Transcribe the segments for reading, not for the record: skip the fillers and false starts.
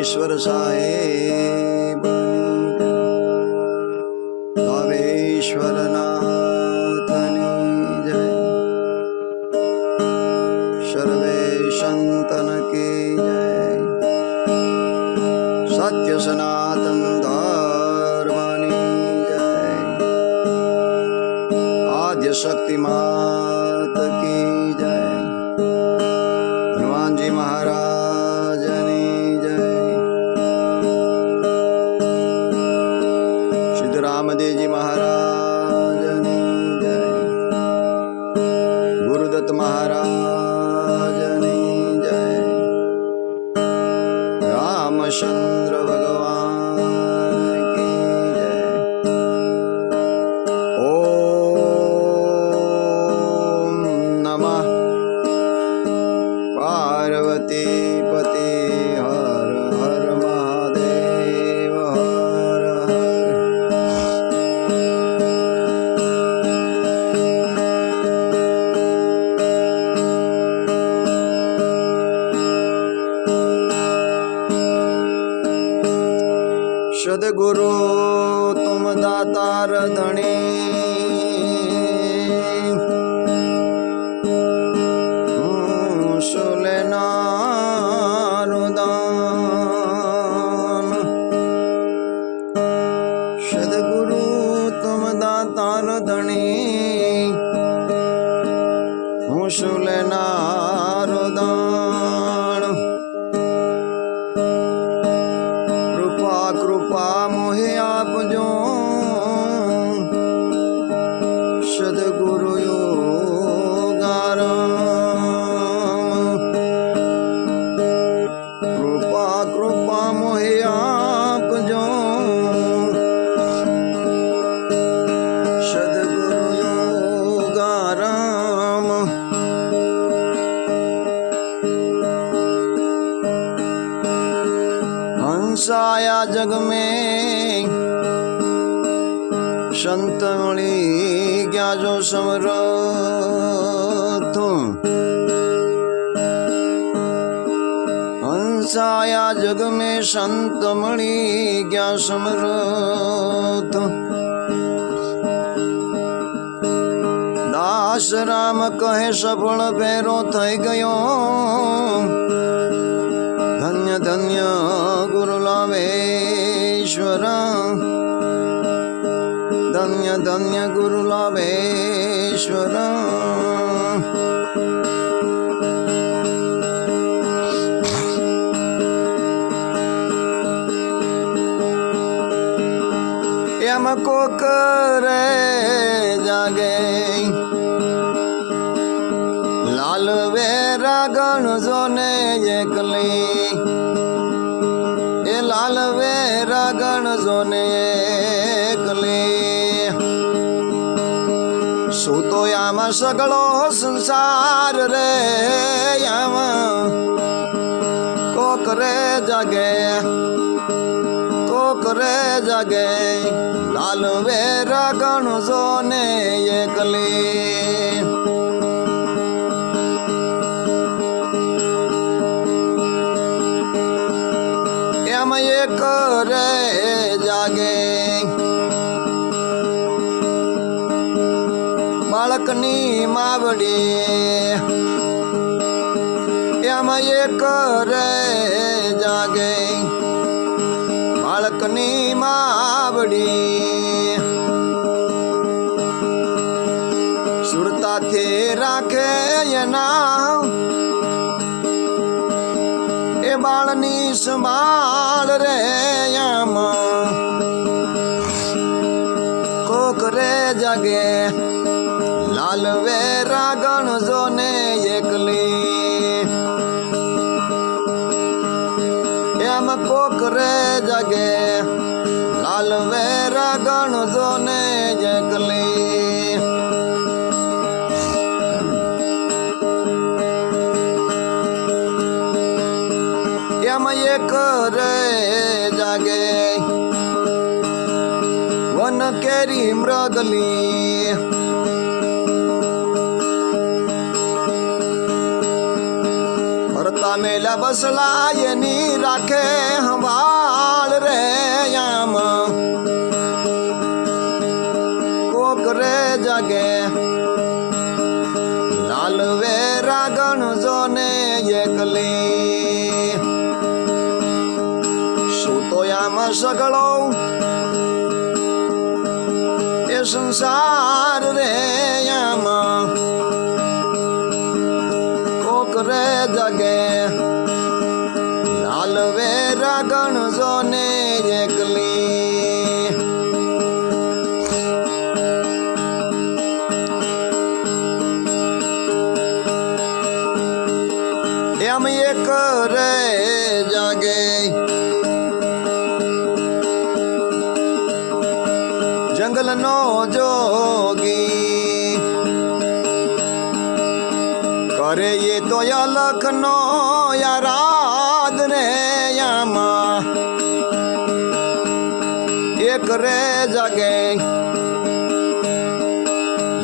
રામેશ્વર સાહેબ ભાવેશ્વર નાથની જય સર્વે સંતન કી જય સત્ય સનાતન ધર્મની જય આદ્ય શક્તિ માત કી જય હનુમાનજી મહારાજની જય સિદ્ધરામદેવજી મહારાજની જય ગુરુદત્ત મહારાજની જય રામચંદ્ર ભગવાન કી જય ઓમ નમઃ પાર્વતી પતિ હર હર મહાદેવ હર હર સદગુરુ તુમ દાતાર ધણી સુલેનારું દાન સદગુરુ તુમ દાતાર ધણી હું સુલેનારું દાન કૃપા કૃપા મોહે આપજો સદગુરુ યોગારામ કૃપા કૃપા મોહે આપજો સદગુરુ યોગારામ हंसाया जग में संत मणि क्या जो समरथ हंसाया जग में संत मणि क्या समरथ दास राम कहे सफल फेरो थई गयो धन्य धन्य गुरु लाभेश्वर धन्य धन्य गुरु लाभेश्वर यम को करे जागे लाल वेरा गण जोने एकली लाल वेरा गण जोने एकली सूतो याम सगळो संसार रे याम कोकरे जागे लाल वेरा गण जोने एकली एम एक रे जागे बाळकनी मावडी एम एक रे जागे बाळकनी मावडी सुरताथे राखे एना ए बाळनी संभाळ रे याम कोकरे जागे लाल वेरा गण जोने एकली याम कोकरे जागे लाल वेरा गण जोने एकली यम एक रे जागे वन केरी मृगली भरता मेला बसला ये नी राखे हम આમાં સગળો એ સંસાર રે આમાં કોક રે જગે લાલ વેરા ગણજો ને એકલી એમ એક રે જાગે જંગલ નો જોગી કરે એ તો અલખ નો યારાદ રે આમાં એક રે જાગે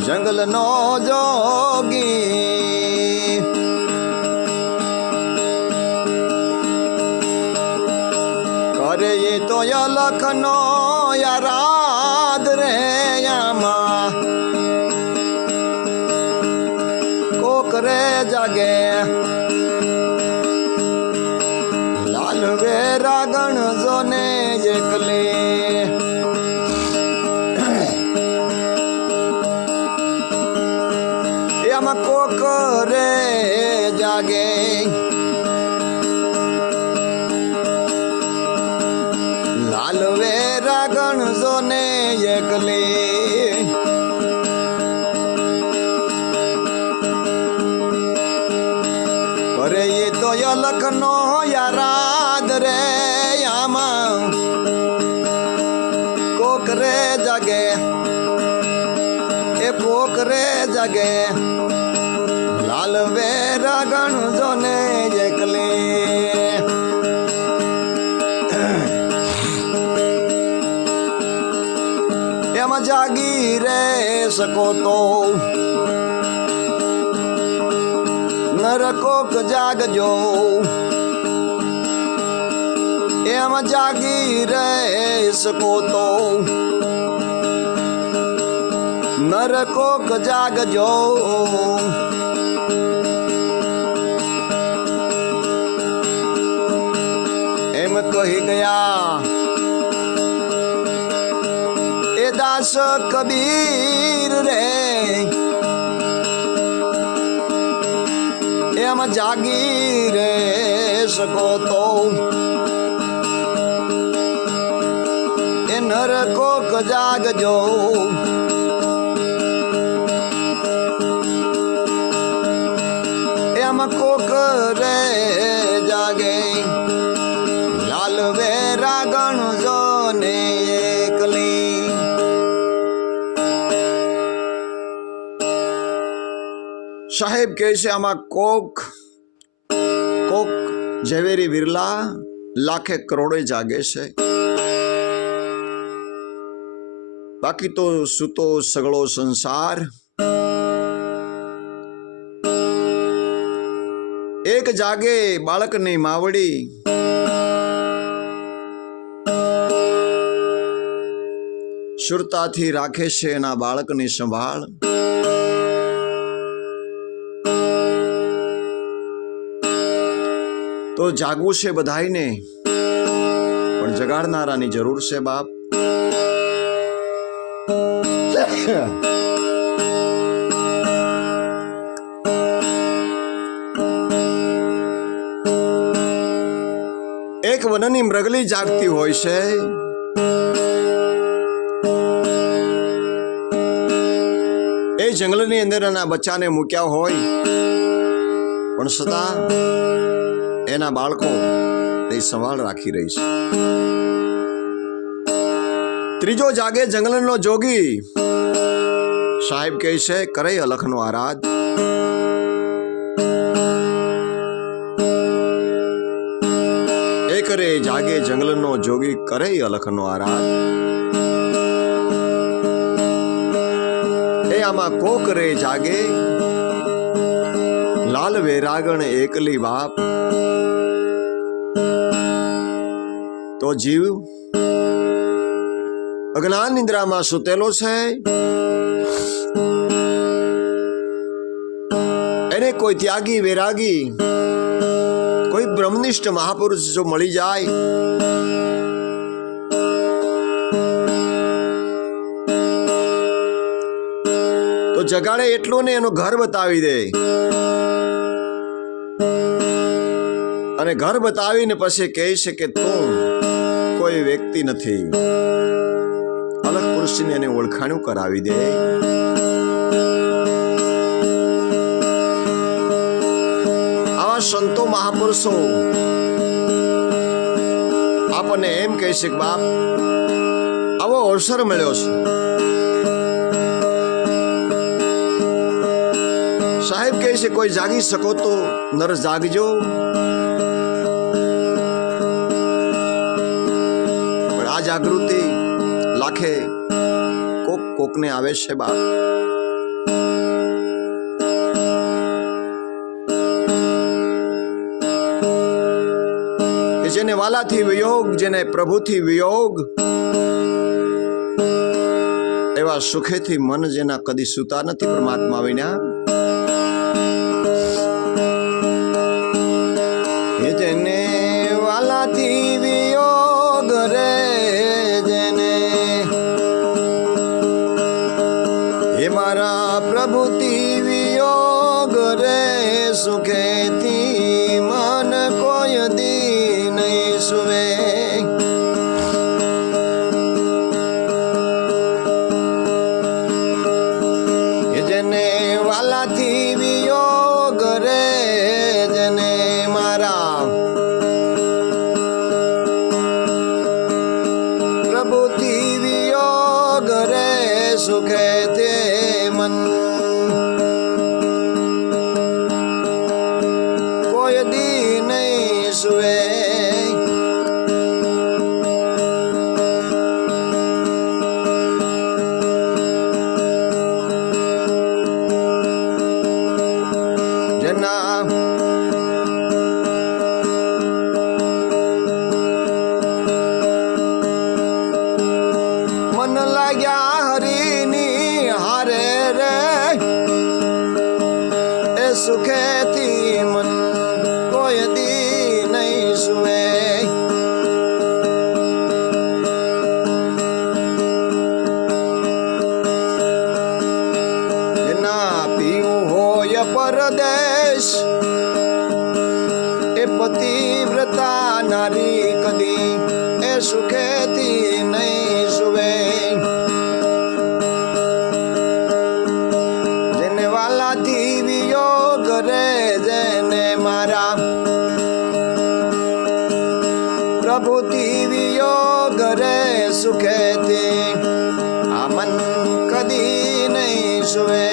જંગલ નો જોગી કરે એ તો અલખ નો યારાદ રે આમાં કોક રે જાગે લાલ વેરા ગણજો ને એકલી એમાં કોક રે જાગે લાલ વેરા ગણજો ને એકલી કરે એ તો અલખ નો યારાદ રે આમાં કોક રે જાગે એ કોક રે જાગે લાલ વેરા ગણજો ને એકલી એમાં જાગી રે શકો તો નર કોક જાગજો એમાં જાગી રે શકો તો નર કોક જાગજો એમ કહી ગયા એ દાસ કબીર રે એમ જાગી રે શકો તો એ નર કોક જાગજો એમ કોક રે જાગે લાલ વેરા ગણજો ને એકલી સાહેબ કહે છે આમાં કોક ઝવેરી વિરલા લાખે કરોડે જાગે છે બાકી તો સૂતો સગળો સંસાર એક જાગે બાળકની માવડી સુરતાથી રાખે છે એના બાળકની સંભાળ તો જાગવું છે બધાઈને પણ જગાડનારાની જરૂર છે બાપ એક વનની મૃગલી જાગતી હોય છે એ જંગલની અંદર એના બચ્ચાને મૂક્યા હોય પણ સદા એના બાળકો એ સંભાળ રાખી રહી છે ત્રીજો જાગે જંગલનો જોગી સાહેબ કહે છે કરે અલખનો આરાધ એ કરે જાગે જંગલનો જોગી કરે અલખનો આરાધ એ આમાં કોક રે જાગે લાલ વેરાગણ એકલી બાપ તો જીવ અજ્ઞાન નિંદ્રામાં સૂતેલો છે એને કોઈ ત્યાગી વૈરાગી કોઈ બ્રહ્મનિષ્ઠ મહાપુરુષ જો મળી જાય જગાડે એટલું ને એનું ઘર બતાવી દે, અને ઘર બતાવીને પછી કહે છે કે તું કોઈ વ્યક્તિ નથી. અલગ પુરુષને એને ઓળખાણું કરાવી દે. આવા સંતો મહાપુરુષો આપણને એમ કહે છે કે બાપ આવો અવસર મળ્યો છે. સાહેબ કહે છે કોઈ જાગી શકો તો નર જાગજો, પણ આ જાગૃતિ લાખે કોકને આવે છે બાપ. જેને વાલાથી વિયોગ, જેને પ્રભુથી વિયોગ, એવા સુખેથી મન જેના કદી સૂતા નથી પરમાત્મા વિના. જેને વાલાથી વિયોગ રે, જેને એ મારા પ્રભુથી વિયોગ રે, સુખેથી મન કોઈ દી નહીં સુવે. જેને વાલાથી વિયોગ રે, જેને મારા પ્રભુથી વિયોગ રે, સુખે તે મન કોઈ દી નહીં સુવે. જેના મન લાગ્યા હરીની હારે રે, એ સુખેથી મન કોઈ દી નહીં સુવે. જેના પીવું હોય પરદેશ, એ પતિવ્રતા નારી કદી એ સુખેથી નહીં સુવે. જેને વાલાથી વિયોગ રે, જેને મારા પ્રભુથી વિયોગ રે, સુખેથી આ મન કદી નહીં સુવે.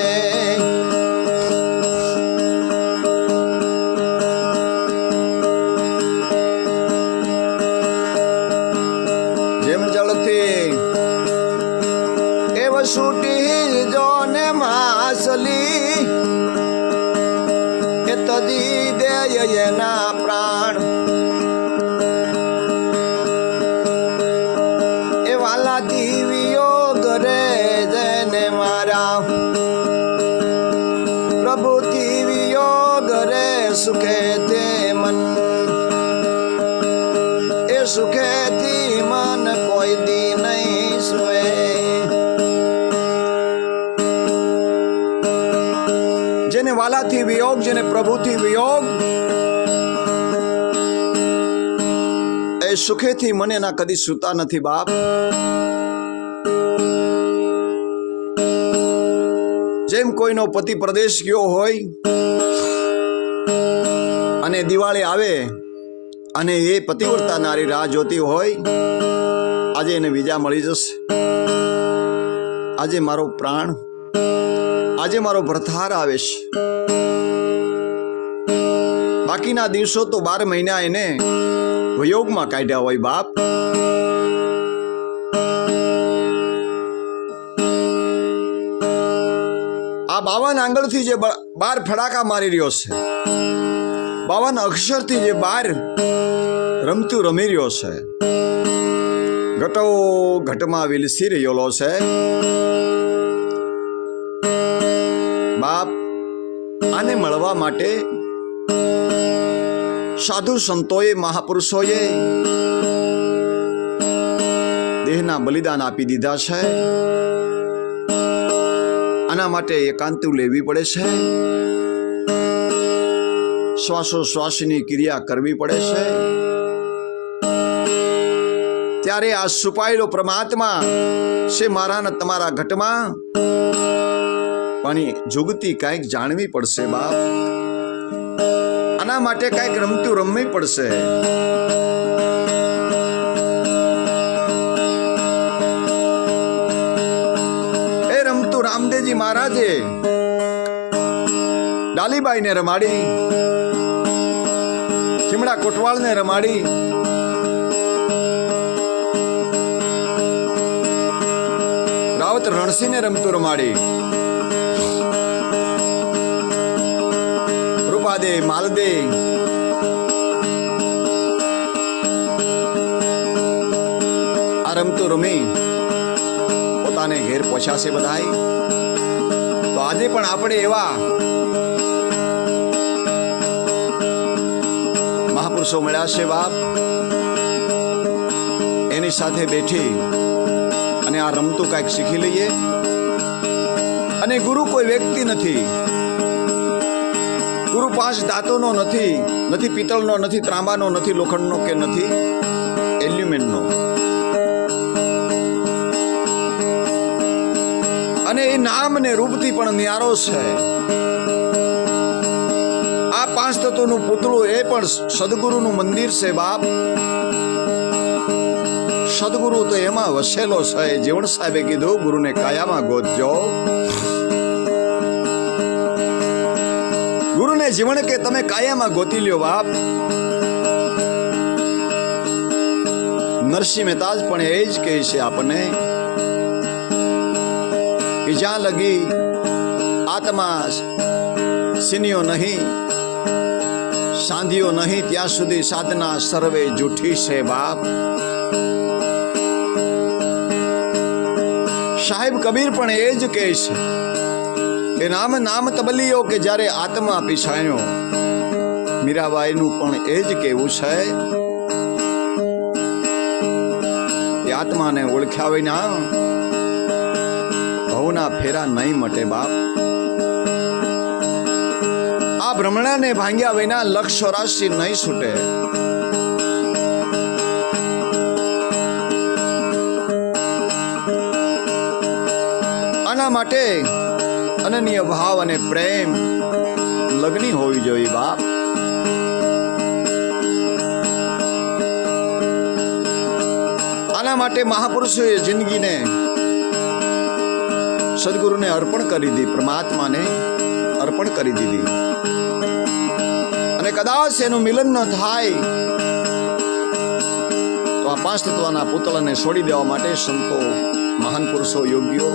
જેમ જળથી એવ છૂટી જો ને માસલી, એ તદી દે એના પ્રાણ. એ વાલાથી વિયોગ રે, જેને મારા પ્રભુથી વિયોગ રે, સુખે તે મન એ સુખેથી મન કોઈ દી નહીં સુવે. જેને વાલાથી વિયોગ, જેને પ્રભુથી વિયોગ, એ સુખેથી મને ના કદી સૂતા નથી બાપ. જેમ કોઈનો પતિ પ્રદેશ ગયો હોય અને દિવાળી આવે અને એ પતિવ્રતા નારી રાહ જોતી હોય, આજે એને વિજા મળી જશે, આજે મારો પ્રાણ, આજે મારો ભરથાર આવે છે. બાકીના દિવસો તો 12 મહિના એને વિયોગમાં કાઢ્યા હોય બાપ. આ 52 આંગળથી જે 12 ફડાકા મારી રહ્યો છે, 52 અક્ષરથી જે 12 રમતું રમી રહ્યો છે, ઘટો ઘટમાં વિલસી રહેલો છે બાપ. આને મળવા માટે સાધુ સંતોએ, મહાપુરુષોએ દેહના બલિદાન આપી દીધા છે. આના માટે એકાંત લેવી પડે છે, શ્વાસોશ્વાસની ક્રિયા કરવી પડે છે. ત્યારે આ છુપાયેલો પરમાત્મા છે મારા ને તમારા ઘટમાં, પણ જુગતી કાંઈક જાણવી પડશે બાપ. આના માટે કાંઈક રમતું રમવી પડશે. એ રમતું રામદેવજી મહારાજે ડાલીબાઈને રમાડી, ચીમડા કોટવાળને રમાડી, રાવત રણસિંહને રમતું રમાડી, રૂપાદે માલદે આ રમતું રમી પોતાને ઘેર પહોંચ્યા છે બધાય. તો આજે પણ આપણે એવા મહાપુરુષો મળ્યા છે બાપ, એની સાથે બેઠી અને આ રમતું કાંઈક શીખી લઈએ. અને ગુરુ કોઈ વ્યક્તિ નથી, ગુરુ પાંચ ધાતુનો નથી, નથી પિત્તળનો, નથી ત્રાંબાનો, નથી લોખંડનો કે નથી એલ્યુમિનિયમનો. અને એ નામ ને રૂપથી પણ ન્યારો છે. આ પાંચ તત્વોનું પૂતળું એ પણ સદગુરુનું મંદિર છે બાપ. સદગુરુ તો એમાં વસેલો છે. જીવણ સાહેબે કીધું ગુરુને કાયામાં ગોતજો. ગુરુને જીવન કે તમે કાયામાં ગોતી લ્યો બાપ. નરસિંહ મહેતા પણ એ જ કહે છે આપણને કે જ્યાં લગી આત્મા સીન્યો નહીં, સાંધ્યો નહીં, ત્યાં સુધી સાધના સર્વે જૂઠી છે બાપ. સાહેબ કબીર પણ એ જ કહે છે કે નામ નામ તબલીઓ કે જ્યારે આત્મા પીછાયો. મીરાબાઈનું પણ એ જ કહેવું છે કે આત્માને ઓળખ્યા વિના ભવના ફેરા નહીં મટે બાપ. આ ભ્રમણાને ભાંગ્યા વિના લક્ષ 84 નહીં છૂટે. આના માટે અનન્ય ભાવ અને પ્રેમ લગ્ની હોવી જોઈએ બાપ. આના માટે મહાપુરુષોએ જિંદગીને સદગુરુને અર્પણ કરી દીધી, પરમાત્માને અર્પણ કરી દીધી. અને કદાચ એનું મિલન ન થાય તો આ પાંચ તત્વના પૂતળાને છોડી દેવા માટે સંતો, મહાન પુરુષો, યોગીઓ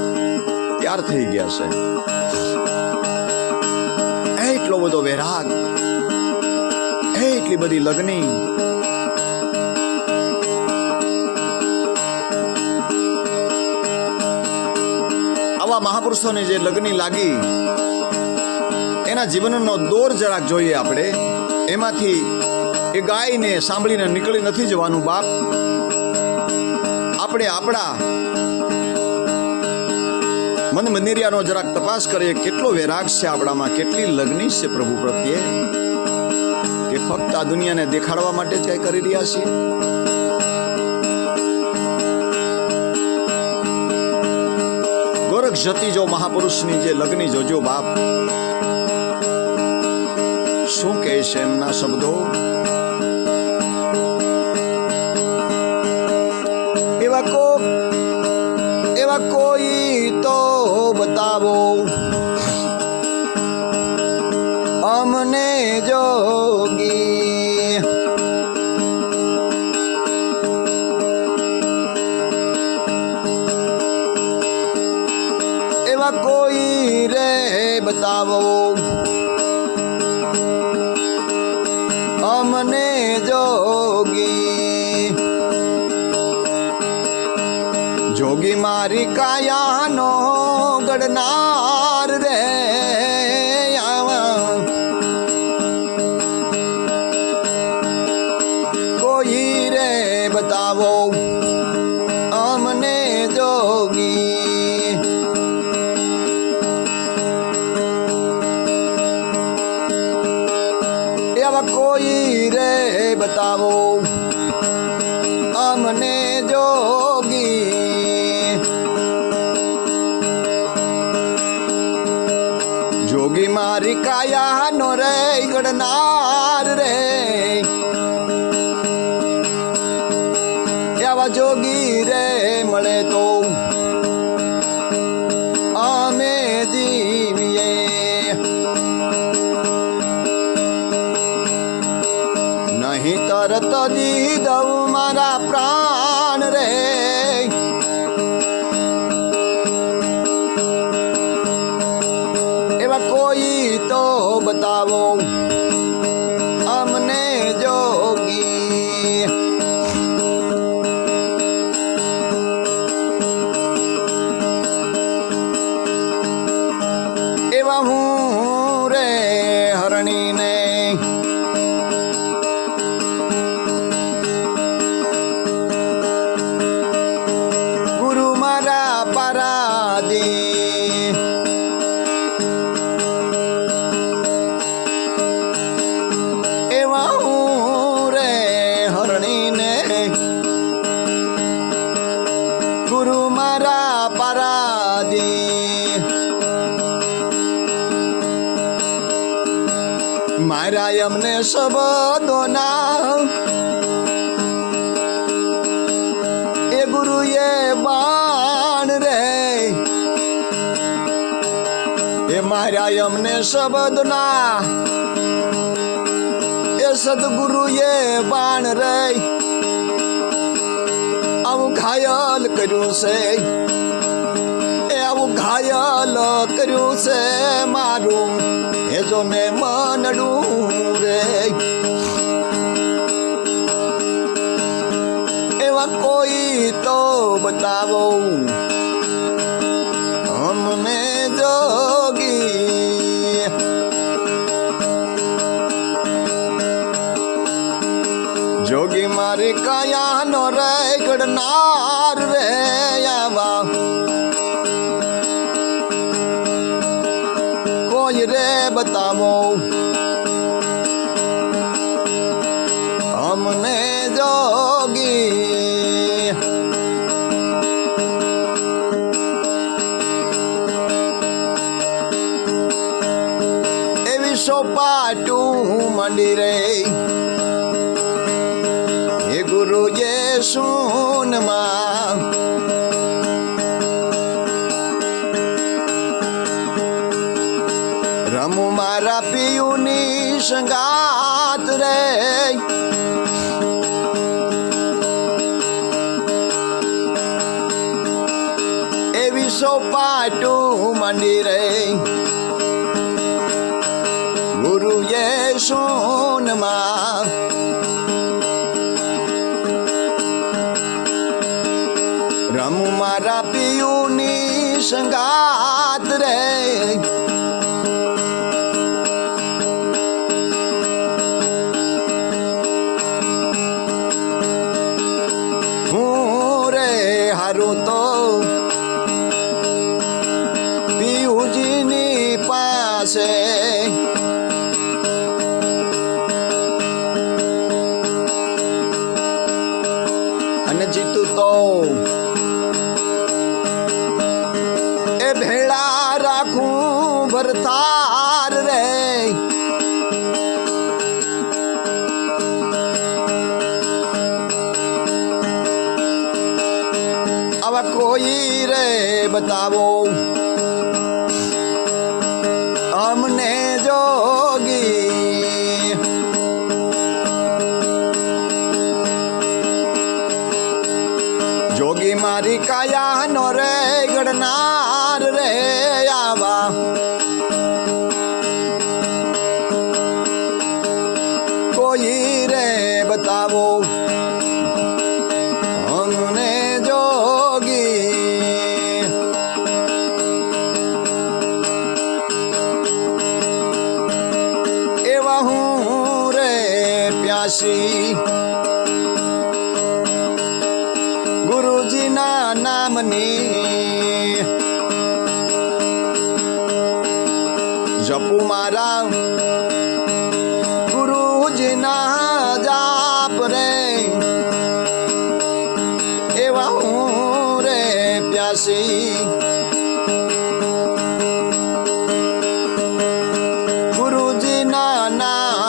તૈયાર થઈ ગયા છે. એટલો બધો વૈરાગ, એટલી બધી લગ્ની. આવા મહાપુરુષોને જે લગ્ની લાગી એના જીવનનો દોર જરાક જોઈએ આપણે. એમાંથી એ ગાયને સાંભળીને નીકળી નથી જવાનું બાપ. આપણે આપણા મન મંદિરિયાનો જરાક તપાસ કરીએ. કેટલો વૈરાગ છે આપણામાં, કેટલી લગ્ની છે પ્રભુ પ્રત્યે, કે ફક્ત આ દુનિયાને દેખાડવા માટે જ કઈ કરી રહ્યા છીએ. ગોરખ જતી જો મહાપુરુષની જે લગ્ની જોજો બાપ, શું કહે છે એમના શબ્દો. એવા કોઈ તો બતાવો અમને જોગી, એવા કોઈ રે બતાવો અમને જોગી. જોગી મારી કાયાનો ગડનાર રે, કોઈ રે બતાવો અમને જોગી. ઘડનાર રે એવા જોગી રે મળે તો અમે જીવીએ નહીં તરત દી દઉં મારા પ્રાણ રે એવા કોઈ તો બતાવો અમને જોગી એવા હું રે હરણીને ગુરુ મારા પરાદી એવા હું રે હરણીને ગુરુ મારા પરાદી મારા એમને શબ્દોના એ ગુરુએ બાણ રે એ મારા એમને શબ્દના એ સદગુરુએ બાણ રે આવું ઘાયલ કર્યું છે એ આવું ઘાયલ કર્યું છે મારું એ જો ને મનડું રે એવા કોઈ તો બતાવો અમને જોગી જોગી મારી કાયાનો રે ઘડનાર રે આવા કોઈ રે બતાવો અમને જોગી એવી સોપાટું મંદિરે એ ગુરુ યેસુનમાં રમુ મારા પિયુની સંગાત રે એવી સોપાટું મંદિરે ગુરુ યેસુનમાં રમુ મારા પિયુની સંગાત રે હું રે હારું તો પિયુજીની પાસે અને જીતું તો એ ભેળા રાખું ભરતાર રે આવા કોઈ રે બતાવો અમને જોગી જોગી મારી કાયાનો રે ઘડનાર રે આવા કોઈ રે બતાવો અમને જોગી એવા હું રે પ્યાસી ગુરુજીના નામની જપુ મારા ગુરુજીના જાપ રે એવા હું રે પ્યાસી ગુરુજીના નામ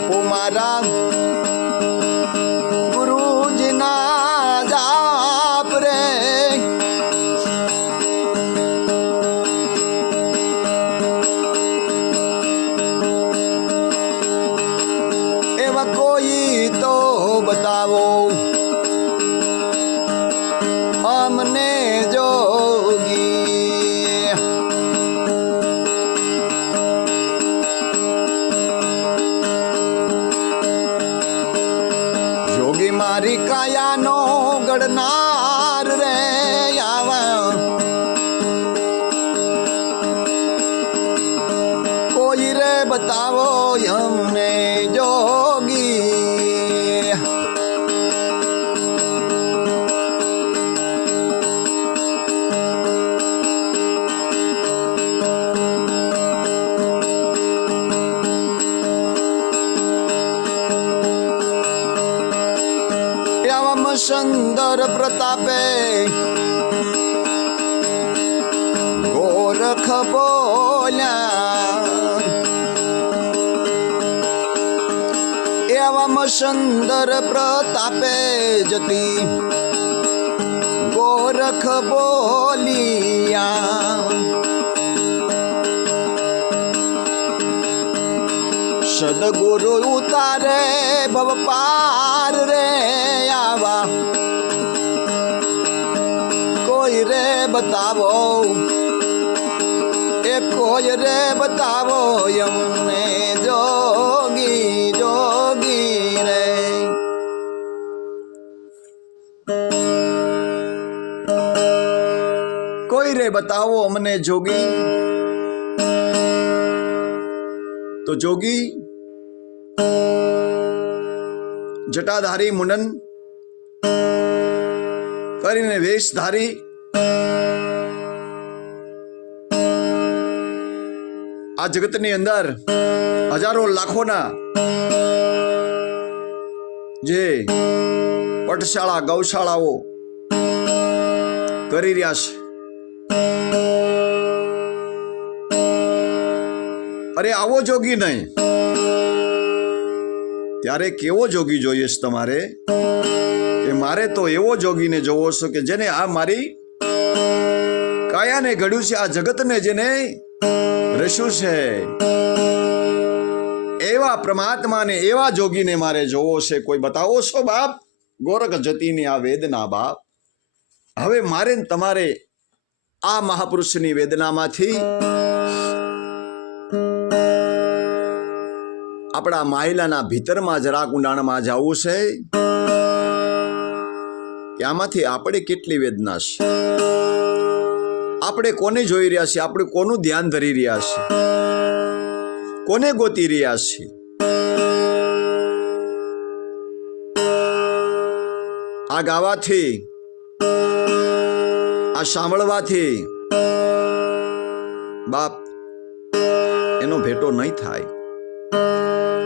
બાપુ મારા ગુરુજીના જાપ રે એવા કોઈ તો બતાવો અમને જોગી જોગી મારી કાયાનો ગણનાર રે આવા કોઈ રે બતાવો અમને જોગી સુંદર પ્રતાપે ગોરખ બોલ્યા એવામાં સુંદર પ્રતાપે જતી ગોરખ બોલિયા સદગુરુ ઉતારે ભવ પાર રે આવા કોઈ રે બતાવો એ કોઈ રે બતાવો અમને જોગી જોગી રે કોઈ રે બતાવો અમને જોગી તો જોગી જટાધારી મુંડન કરીને વેશધારી આ જગતની અંદર હજારો લાખોના જે પટશાળા ગૌશાળાઓ કરી રહ્યા છે અરે આવો જોગી નહીં ત્યારે કેવો જોગી જોઈએ છે તમારે કે મારે તો એવો જોગીને જોવો છો કે જેને આ મારી કાયાને ઘડ્યું છે આ જગતને જેને રસ્યું છે એવા પરમાત્માને એવા જોગીને મારે જોવો છે કોઈ બતાવો છો બાપ ગોરખ જતીની આ વેદના બાપ હવે મારે તમારે આ મહાપુરુષની વેદનામાંથી આપણા માયલાના ભીતરમાં જરાક ઊંડાણમાં જવું છે કે આમાંથી આપણે કેટલી વેદના છે આપણે કોને જોઈ રહ્યા છીએ આપણે કોનું ધ્યાન ધરી રહ્યા છીએ કોને ગોતી રહ્યા છીએ આ ગાવાથી આ સાંભળવાથી બાપ એનો ભેટો નહીં થાય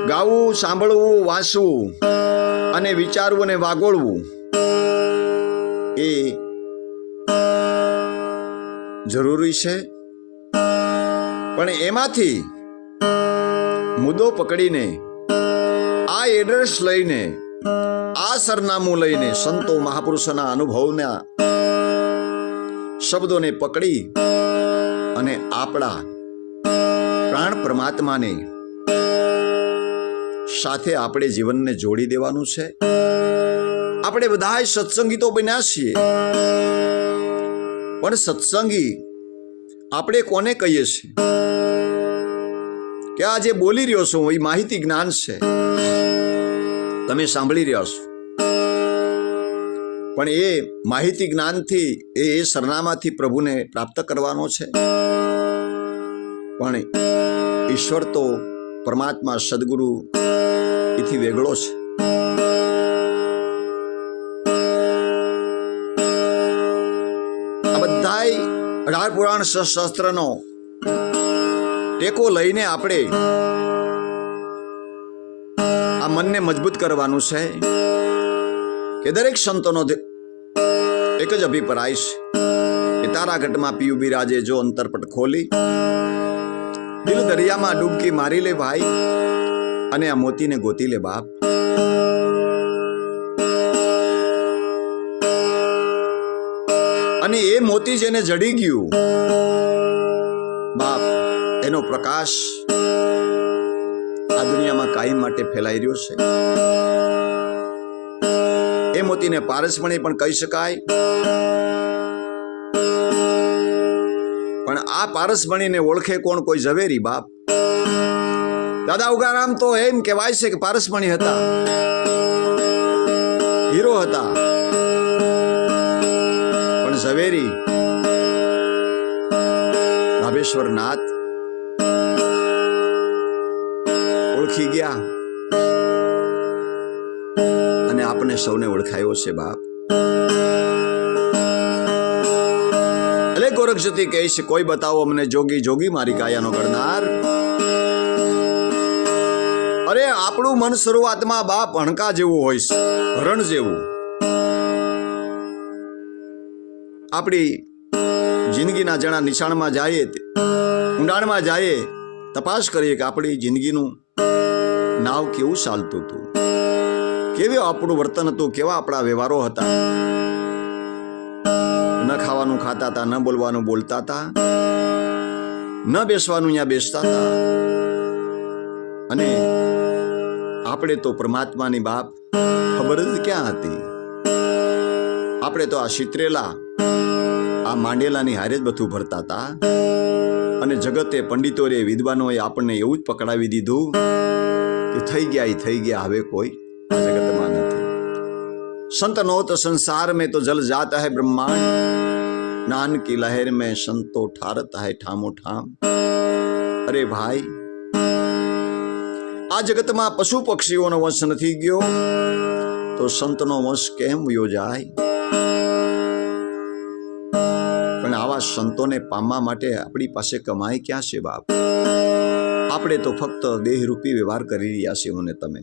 ગાવું સાંભળવું વાંચવું અને વિચારવું અને વાગોળવું એ જરૂરી છે પણ એમાંથી મુદ્દો પકડીને આ એડ્રેસ લઈને આ સરનામું લઈને સંતો મહાપુરુષોના અનુભવના શબ્દોને પકડી અને આપણા પ્રાણ પરમાત્માને સાથે આપણે જીવનને જોડી દેવાનું છે આપણે બધા સત્સંગી તો બન્યા છીએ પણ સત્સંગી આપણે કોને કહીએ છીએ કે આ જે બોલી રહ્યો છું એ માહિતી જ્ઞાન છે તમે સાંભળી રહ્યા છો પણ એ માહિતી જ્ઞાનથી એ સરનામાથી પ્રભુને પ્રાપ્ત કરવાનો છે પણ ઈશ્વર તો પરમાત્મા સદગુરુ એથી વેગળો છે આ બધાય 18 પુરાણ શાસ્ત્રનો ટેકો લઈને આપણે આ મનને મજબૂત કરવાનું છે કે દરેક સંતોનો એક જ અભિપ્રાય છે કે તારા ઘટમાં પીયું બિરાજે જો અંતરપટ ખોલી દિલ દરિયામાં ડૂબકી મારી લે ભાઈ અને આ મોતીને ગોતી લે બાપ. અને એ મોતી જેને જડી ગયું બાપ, એનો પ્રકાશ આ દુનિયામાં કાયમ માટે ફેલાઈ રહ્યો છે. એ મોતીને પારસમણી પણ કહી શકાય, પણ આ પારસમણીને ઓળખે કોણ? કોઈ ઝવેરી બાપ. દાદા ઉગારામ તો એમ કહેવાય છે કે પારસમણી હતા, હીરો હતા, પણ ઝવેરી રામેશ્વર નાથ ઓળખી ગયા અને આપણે સૌને ઓળખાયો છે બાપ. એટલે ગોરખજતી કહે છે, કોઈ બતાવો અમને જોગી, જોગી મારી કાયાનો કરનાર. અરે આપણું મન શરૂઆતમાં બાપ હણકા જેવું હોય છે, હરણ જેવું. આપણી જિંદગીના જણા નિશાણમાં જઈએ, ઊંડાણમાં જઈએ, તપાસ કરીએ કે આપણી જિંદગીનું નાવ કેવું ચાલતું હતું, કેવું આપણું વર્તન હતું, કેવા આપણા વ્યવહારો હતા. ન ખાવાનું ખાતા હતા, ન બોલવાનું બોલતા હતા, ન બેસવાનું ત્યાં બેસતા હતા. અને આપણે તો પરમાત્માની બાપ ખબર જ ક્યાં હતી. આપણે તો આ શીતરેલા, આ માંડેલાની હારે જ બધું ભરતા હતા. અને જગતે, પંડિતોએ, વિદ્વાનોએ આપણને એવું જ પકડાવી દીધું કે થઈ ગયા એ થઈ ગયા, હવે કોઈ આ જગતમાં નથી. સંતનો તો સંસાર में तो जल जाता है ब्रह्मांड, नान की लहर में संतो ठारता है ठामो ठाम. અરે ભાઈ, આ જગતમાં પશુ પક્ષીઓનો વંશ નથી ગયો તો સંતનો વંશ કેમ વયો જાય? પણ આવા સંતોને પામવા માટે આપણી પાસે કમાઈ ક્યાં છે બાપ? આપણે તો ફક્ત દેહરૂપી વ્યવહાર કરી રહ્યા છીએ. મને તમે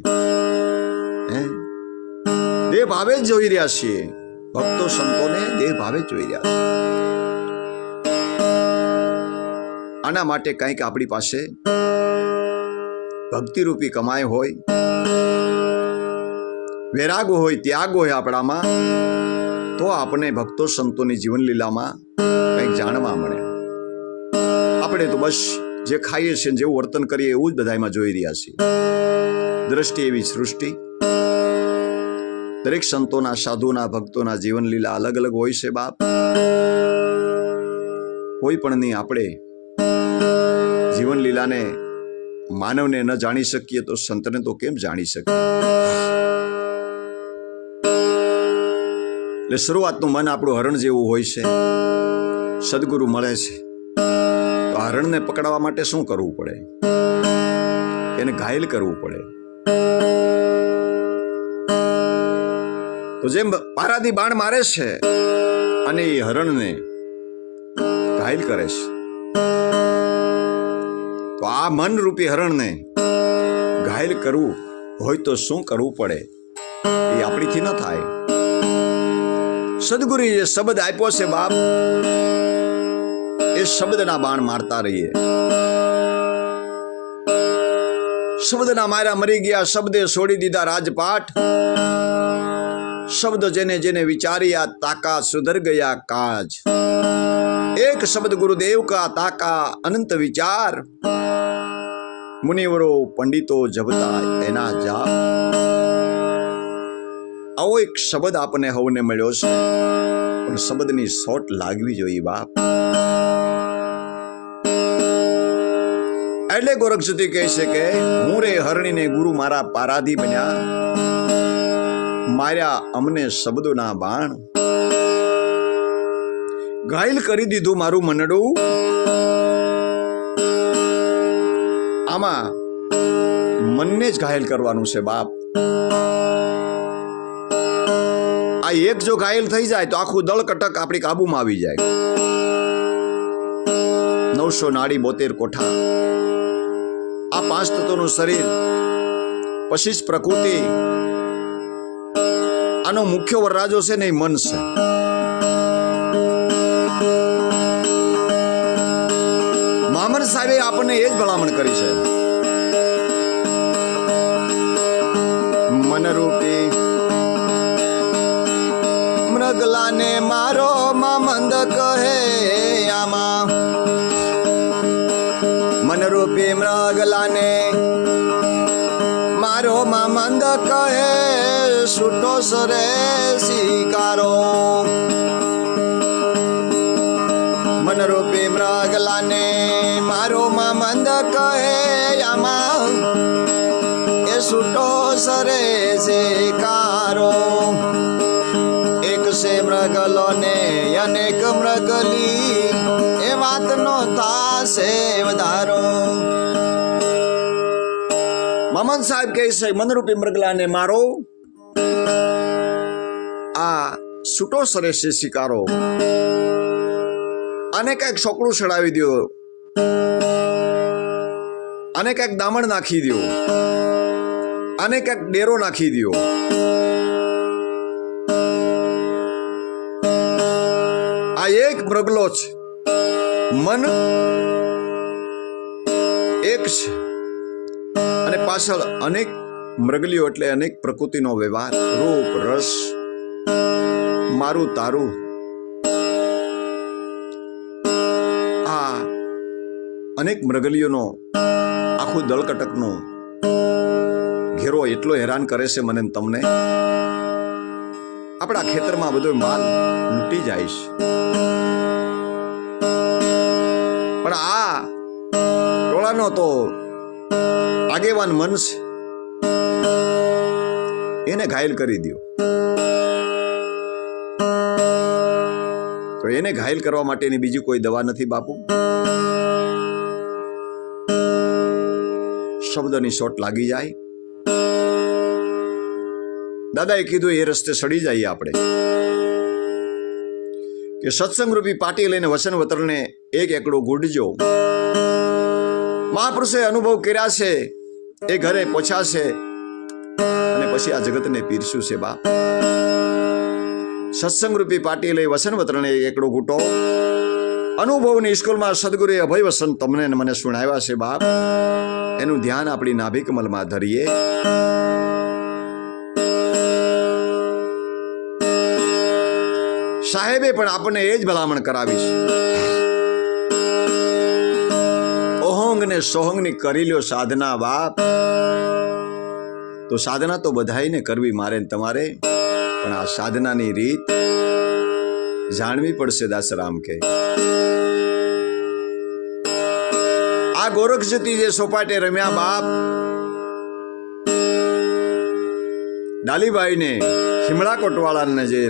દેહ ભાવે જ જોઈ રહ્યા છીએ. ભક્તો સંતોને દેહ ભાવે જ જોઈ રહ્યા છે. આના માટે કંઈક આપણી પાસે ભક્તિરૂપી કમાઈ હોય, વૈરાગ હોય, ત્યાગ હોય આપણામાં, તો આપણે ભક્તો સંતોની જીવન લીલામાં કંઈક જાણવા મળે. આપણે તો બસ જે ખાઈએ છીએ, જેવું વર્તન કરીએ એવું જ બધામાં જોઈ રહ્યા છીએ. દ્રષ્ટિ એવી સૃષ્ટિ. દરેક સંતોના, સાધુના, ભક્તોના જીવન લીલા અલગ અલગ હોય છે બાપ. કોઈ પણની આપણે જીવન લીલાને માનવને ન જાણી શકીએ તો સંતને તો કેમ જાણી શકીએ? એટલે શરૂઆતનું મન આપણું હરણ જેવું હોય છે. સદગુરુ મળે છે તો હરણને પકડવા માટે શું કરવું પડે? એને ઘાયલ કરવું પડે. તો જેમ પારાથી બાણ મારે છે અને એ હરણને ઘાયલ કરે છે, તો આ મનરૂપી હરણને ઘાયલ કરવું હોય તો શું કરવું પડે? એ આપણીથી ન થાય. સદગુરુએ જે શબ્દ આપ્યો છે બાપ, એ શબ્દના બાણ મારતા રહીએ. શબ્દના માર્યા મરી ગયા, શબ્દે છોડી દીધા રાજપાટ. શબ્દ જેને જેને વિચાર્યા, તાકા સુધર ગયા કાજ. એક શબ્દ ગુરુદેવ કા તાકા અનંત વિચાર. મુનિવરો પંડિતો જપતા એના જાપ. આવો એક શબ્દ આપણને હવને મળ્યો છે, પણ શબ્દની સોટ લાગવી જોઈએ બાપ. એટલે ગોરખજતી કહે છે કે હું રે હરણીને ગુરુ મારા પારાધી બન્યા, માર્યા અમને શબ્દોના બાણ. ઘાયલ કરી દીધું મારું મનડું. આમાં મનને જ ઘાયલ કરવાનું છે બાપ. આ એક જો ઘાયલ થઈ જાય તો આખું દળ કટક આપણી કાબુમાં આવી જાય. 900 નાડી 72 કોઠા. આ 5 તત્વોનું શરીર, પછી જ પ્રકૃતિ. આનો મુખ્ય વરરાજો છે ને એ મન છે. મામર સાહેબે આપણને એ જ ભલામણ કરી છે મૃગલાને મારો મામંદ કહે છૂટો સરે શિકારો મનરૂપી મૃગલાને મારો મામંદ કહે આમાં એ છૂટો સરે શિકારો એક છે મૃગલો ને અનેક મૃગલી એ વાતનો થાશે વધારો મામન સાહેબ કહે છે મનરૂપી મૃગલાને મારો આ છૂટો સરે છે શિકારો આને કઈક છોકરું ચડાવી દો આને કઈક દામણ નાખી દો આને કઈક ડેરો નાખી દો આ એક મૃગલો છે મન એક છે અને પાછળ અનેક મૃગલીઓ એટલે અનેક પ્રકૃતિનો વ્યવહાર રૂપ રસ મારું તારું આ અનેક મૃગલીઓનો આખું દળકટકનો ઘેરો એટલો હેરાન કરે છે મને તમને આપણા ખેતરમાં બધો માલ લૂંટી જાય છે પણ આ ટોળાનો તો આગેવાન મન છે એને ઘાયલ કરી દો તો એને ઘાયલ કરવા માટેની બીજી કોઈ દવા નથી બાપુ શબ્દની શોટ લાગી જાય દાદાએ કીધું એ રસ્તે સડી જઈએ આપણે કે સત્સંગ રૂપી પાટી લઈને વસન વતરને એક એકડો ગુડજો મહાપુરુષે અનુભવ કર્યા છે એ ઘરે પહોંચાશે અને પછી આ જગતને પીરસ્યું છે બાપ સત્સંગ રૂપી પાટી લઈ વસન વતરને એક એકડો ગુટો અનુભવની સ્કૂલમાં સદગુરુએ અભય વસન તમને મને સુણાવ્યા છે બાપ એનું ધ્યાન આપણી નાભિ કમલમાં ધરીએ સાહેબે પણ આપણને એ જ ભલામણ કરાવી છે ઓહોંગ ને સોહંગની કરી લ્યો સાધના બાપ તો સાધના તો બધાઈને કરવી મારે તમારે પણ આ સાધનાની રીત જાણવી પડશે દાસરામ કે આ ગોરખ જતી જે સોપાટે રમ્યા બાપ ડાલીબાઈને શિમળા કોટવાળાને જે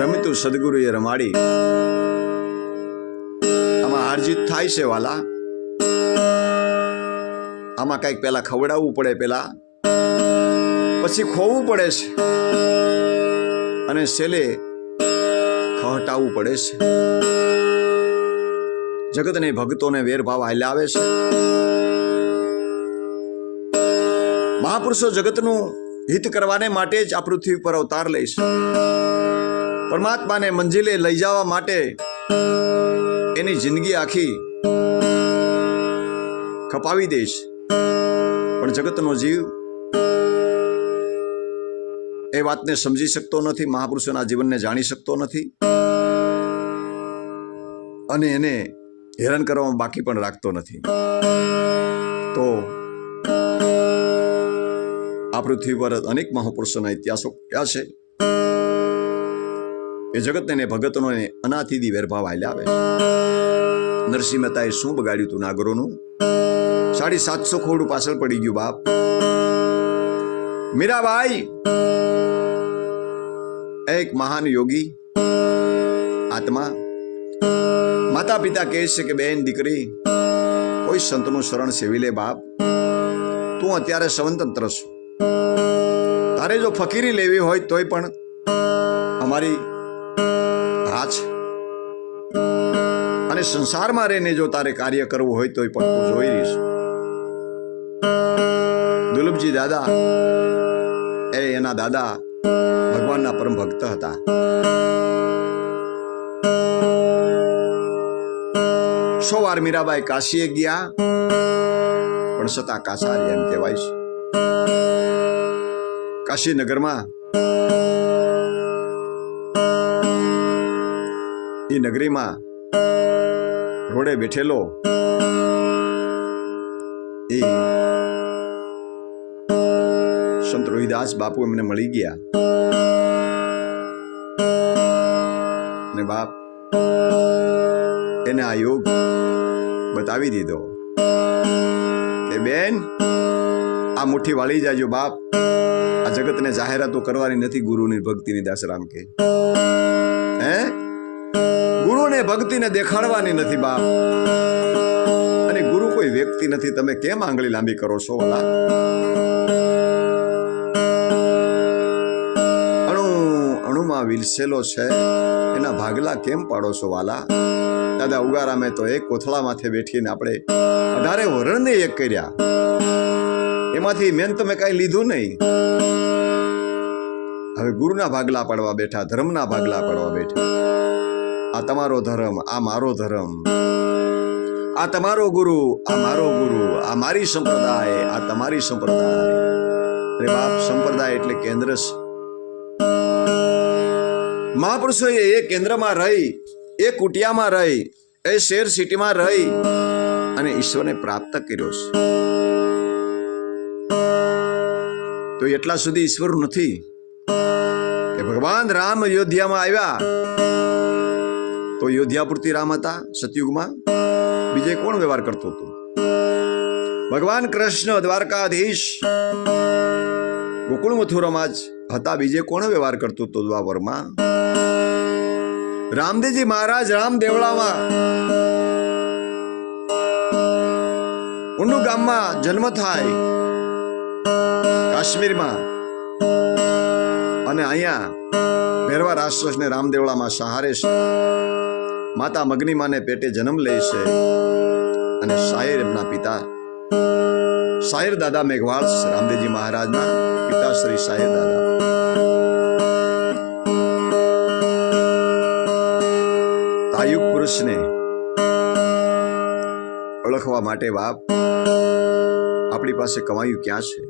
રમતું સદગુરુએ રમાડી આમાં હારજીત થાય છે વાલા આમાં કઈક પેલા ખવડાવવું પડે પેલા પછી ખોવું પડે છે અને છેલ્લે ખહટાવવું પડે છે જગતને ભક્તોને વેરભાવ હાલ્યા આવે છે મહાપુરુષો જગતનું હિત કરવાને માટે જ આ પૃથ્વી પર અવતાર લે છે પરમાત્માને મંજિલે લઈ જવા માટે એની જિંદગી આખી ખપાવી દે છે પણ જગતનો જીવ એ વાતને સમજી શકતો નથી મહાપુરુષોના જીવનને જાણી શકતો નથી અને એને હેરાન કરવામાં બાકી પણ રાખતો નથી તો આ પૃથ્વી પર અનેક મહાપુરુષોના ઇતિહાસો ક્યાં છે એ જગતને ભગતોને અનાથિદી વેરભાવ હાલ્યા આવે નરસિંહ મહેતાએ શું બગાડ્યું તું નાગરોનું 750 ખોડું પાછળ પડી ગયું બાપ મીરાબાઈ એક મહાન યોગી આત્મા માતા પિતા કહે છે કે બેન દીકરી કોઈ સંતનું શરણ સેવી લે બાપ તું અત્યારે સ્વતંત્ર છો તારે જો ફકીરી લેવી હોય તોય પણ અમારી હા છે અને સંસારમાં રહીને જો તારે કાર્ય કરવું હોય તોય પણ તું જોઈ રહીશ દુર્લભજી દાદા એ એના દાદા ભગવાનના પરમ ભક્ત હતા સો વાર મીરાબાઈ કાશીએ ગયા પણ છતાં કાસારી એમ કહેવાય છે કાશીનગરમાં એ નગરીમાં રોડે બેઠેલો એ સંત રોહિદાસ બાપુ એમને મળી ગયા ને બાપ એને આ યોગ બતાવી દીધો કે બેન આ મુઠ્ઠી વાળી જાજો બાપ, આ જગતને જાહેરાતો કરવાની નથી ગુરુની ભક્તિની. દાસરામ કે હે ગુરુને ભક્તિને દેખાડવાની નથી બાપ, અને ગુરુ કોઈ વ્યક્તિ નથી, તમે કેમ આંગળી લાંબી કરો છો? વાલા અણુમાં વિલસેલો છે, એના ભાગલા કેમ પાડો છો વાલા? દાદા ઉગારામે તો એક કોથળા માથે બેઠીને આપણે 18 વરણને એક કર્યા, એમાંથી મેન તમે કઈ લીધું નહીં. હવે ગુરુના ભાગલા પાડવા બેઠા, ધર્મના ભાગલા પાડવા બેઠા. આ તમારો ધર્મ, આ મારો ધર્મ, આ તમારો ગુરુ, આ મારો ગુરુ, આ મારી સંપ્રદાય, આ તમારી સંપ્રદાય. અરે બાપ, સંપ્રદાય એટલે કેન્દ્ર છે. મહાપુરુષોએ એ કેન્દ્રમાં રહી, એ કુટિયામાં રહી, એ શેર સિટીમાં રહી અને ઈશ્વરને પ્રાપ્ત કર્યો છે. તો એટલા સુધી ઈશ્વર નથી કે ભગવાન રામ અયોધ્યામાં આવ્યા તો અયોધ્યા પૂરતી રામ હતા સતયુગમાં? બીજે કોણ વ્યવહાર કરતો હતો? ભગવાન કૃષ્ણ દ્વારકાધીશ ગોકુળ મથુરામાં જ હતા, બીજે કોણ વ્યવહાર કરતો હતો દ્વાપરમાં? રામદેવજી મહારાજ રામ દેવળામાં ઉંડુ ગામમાં જન્મ થાય કાશ્મીરમાં, અને અહીંયા ભેરવા રાષ્ટ્રને રામદેવળામાં સહારે છે. માતા મગનીમાને પેટે જન્મ લે છે, અને શાયર એમના પિતા શાયર દાદા મેઘવાળ, રામદેવજી મહારાજના પિતાશ્રી શાયર દાદા. આયુગ પુરુષને ઓળખવા માટે બાપ આપણી પાસે કમાયું ક્યાં છે?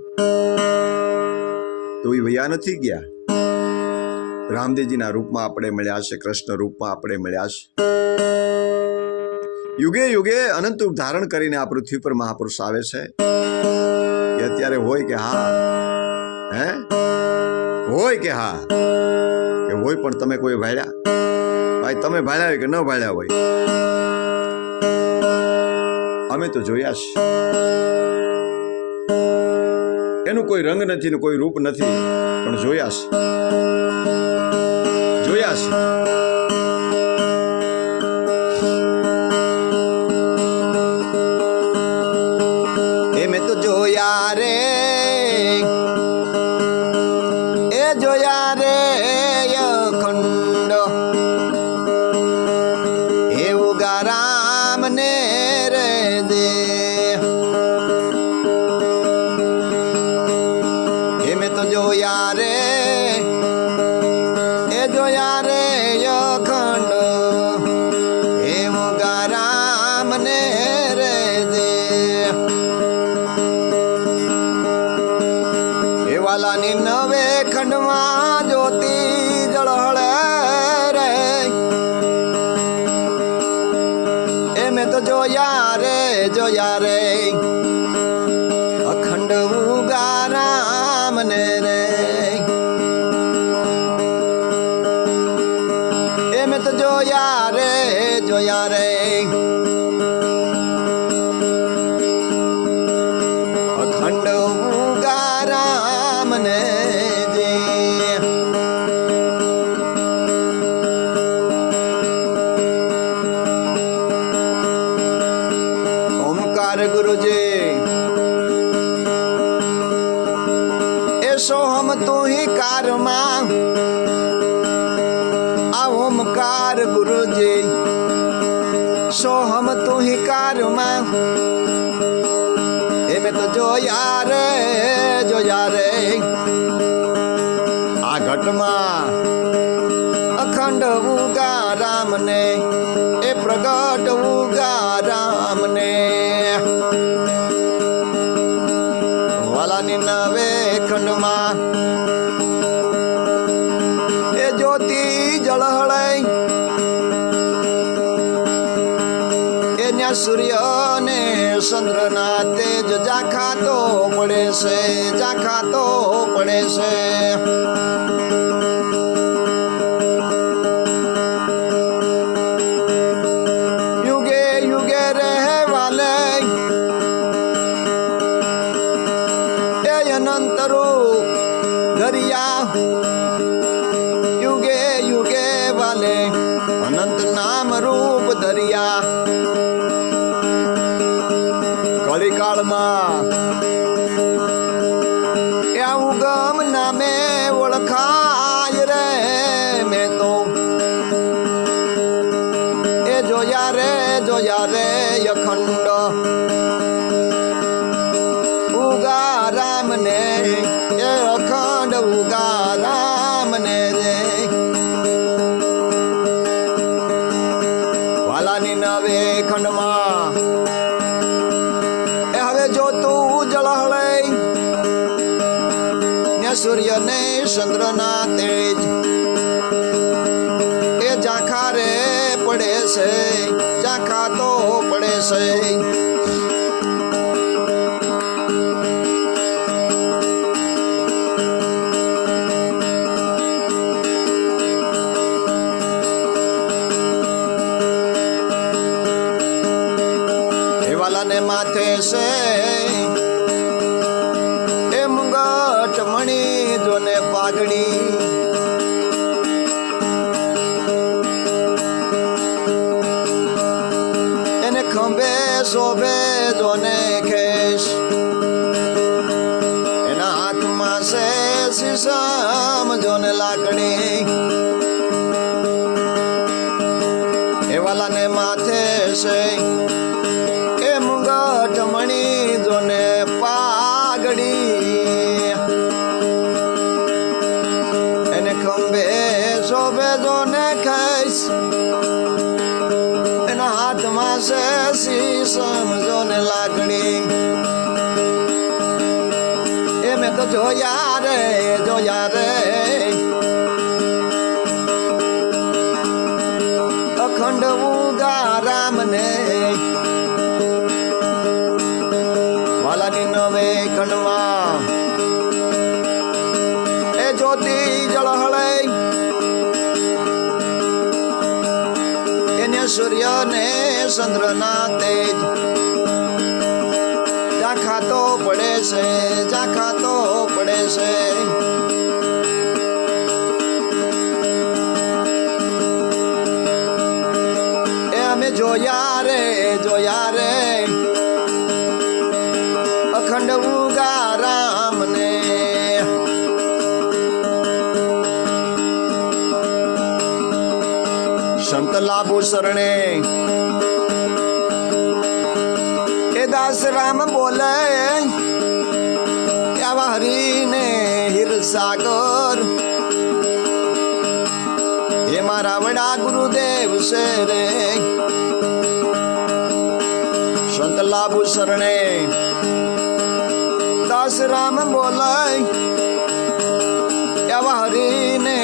તો એ વયા નથી ગયા. રામદેવજીના રૂપમાં આપણે મળ્યા છે, કૃષ્ણ રૂપમાં આપણે મળ્યા છે. યુગે યુગે અનંત રૂપ ધારણ કરીને આ પૃથ્વી પર મહાપુરુષ આવે છે. કે અત્યારે હોય કે હા, હે હોય કે હા, કે હોય પણ તમે કોઈ ભાળ્યા? ભાઈ તમે ભાળ્યા હોય કે ન ભાળ્યા હોય, અમે તો જોયા છે. એનું કોઈ રંગ નથી ને કોઈ રૂપ નથી, પણ જોયા છે, જોયા છે. એ મેં તો જોયા રે, એ જોયા રે અખંડ, એ ઉગારામ ને રે દે. એ મેં તો જોયા રે, એ જોયા રે અખંડ, એ ઉગારામ ને રે દે. એ વાલાની નવે ખંડમાં જ્યોતિ જળહળે રે. એ મેં તો જોયા રે, જોયા રે અખંડ ઉગારામ ને રે. એ મેં તો જોયા રે, જોયા રે અખંડ ઉગારામ ને જે. ઓમકાર ગુરુજી એ સોહમ તું હી કારમાં, આ ઓમકાર ગુરુજી સોહમ તું હી કારમાં. એ મેં તો જોયા રે, જોયા રે આ ઘટમાં અખંડ ઉગારામ ને, એ પ્રગટ ઉગારામ ને. વાલાની નવે ખંડમાં એ જ્યોતિ જળહળે, એ ન્યા સૂર્ય ને ચંદ્રના તેજ ઝાખા તો પડે છે, ઝાખા તો પડે છે. યુગે યુગે રહેવાલે એ અનંત રૂપ દરિયા, યુગે યુગે વાલે અનંત નામ રૂપ દરિયા. કળીકાળમાં એ ઉગમ નામે ઓળખાય રે. મેં તો એ જોયા રે અખંડ ઉગારામ ને, એ અખંડ ઉગારામ ને રે. વાલાની નવે ખંડમાં એ હવે જોતું જળહળે ને સૂર્ય ને ચંદ્ર ના તેજ એ ઝાખા રે પડે છે, ઝાખા તો પડે છે. વાલાને માથે છે એ મુંગટ મણી જોને પાઘડી, એને ખંભે શોભે જોને ખેસ, એના હાથમાં છે શીશમ જોને લાકડી. એ વાલાને માથે છે મણી જોને પાઘડી, એને ખંભે શોભે જોને ખેસ, એના હાથમાં છે શીશમ જોને લાકડી. એ મેં તો જોયા રે અખંડ ઉગારામ ને. વાલાની નવે ખંડમાં એ જ્યોતિ જળહળે એને સૂર્ય ને ચંદ્ર ના તેજ ઝાખા તો પડે છે, ઝાખા તો પડે છે. એ અમે જોયા રે અખંડ ઉગારામ ને. સંત લાભુ શરણે એ દાસ રામ બોલે આવા હરીને હીર સાગર, એ મારા વડા ગુરુદેવ છે રે. સંત લાભુ શરણે દાસ રામ બોલાય એવા હરીને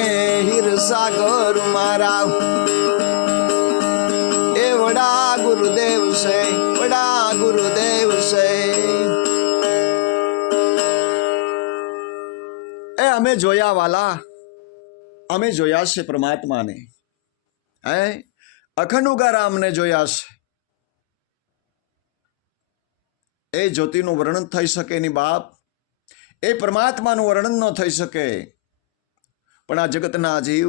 હીર સાગર મારા, એ વડા ગુરુદેવ છે, વડા ગુરુદેવ છે. એ અમે જોયા વાલા, અમે જોયા છે પરમાત્માને, અખંડ ઉગારામને જોયા છે. એ જ્યોતિનું વર્ણન થઈ શકે નહીં બાપ, એ પરમાત્માનું વર્ણન ન થઈ શકે. પણ આ જગતના જીવ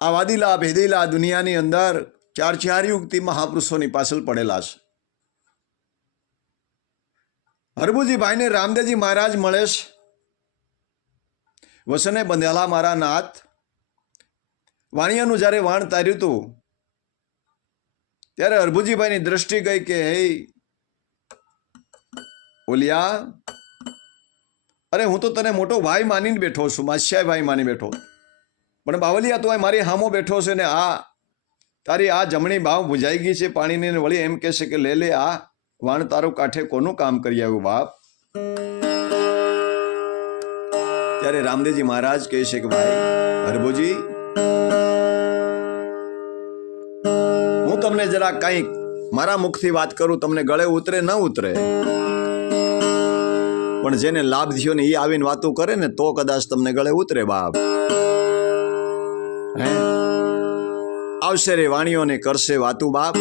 આ વાદીલા ભેદીલા દુનિયાની અંદર ચાર યુગથી મહાપુરુષોની પાછળ પડેલા છે. હરભુજીભાઈને રામદેવજી મહારાજ મળે છે, વસને બંધેલા મારા નાથ. વાણિયાનું જ્યારે વાણ તાર્યું હતું ત્યારે હરભુજીભાઈની દ્રષ્ટિ ગઈ કે હે ઓલિયા, અરે હું તો તને મોટો ભાઈ માનીને બેઠો છું, માસ્યાય ભાઈ માની બેઠો, પણ બાવલિયા તો મારી હામો બેઠો છે ને આ તારી આ જમણી બાવ ભૂજાઈ ગઈ છે પાણીની, વળી એમ કહેશે કે લે આ વાણ તારું કાંઠે કોનું કામ કરી આવ્યું બાપ. ત્યારે રામદેવજી મહારાજ કહે છે કે ભાઈ હરભુજી, હું તમને જરા કંઈક મારા મુખથી વાત કરું તમને ગળે ઉતરે ન ઉતરે, પણ જેને લાભ થયો ને એ આવીને વાતો કરે ને તો કદાચ તમને ગળે ઉતરે બાપ. હે આવશે રે વાણીઓને કરશે વાતું બાપ.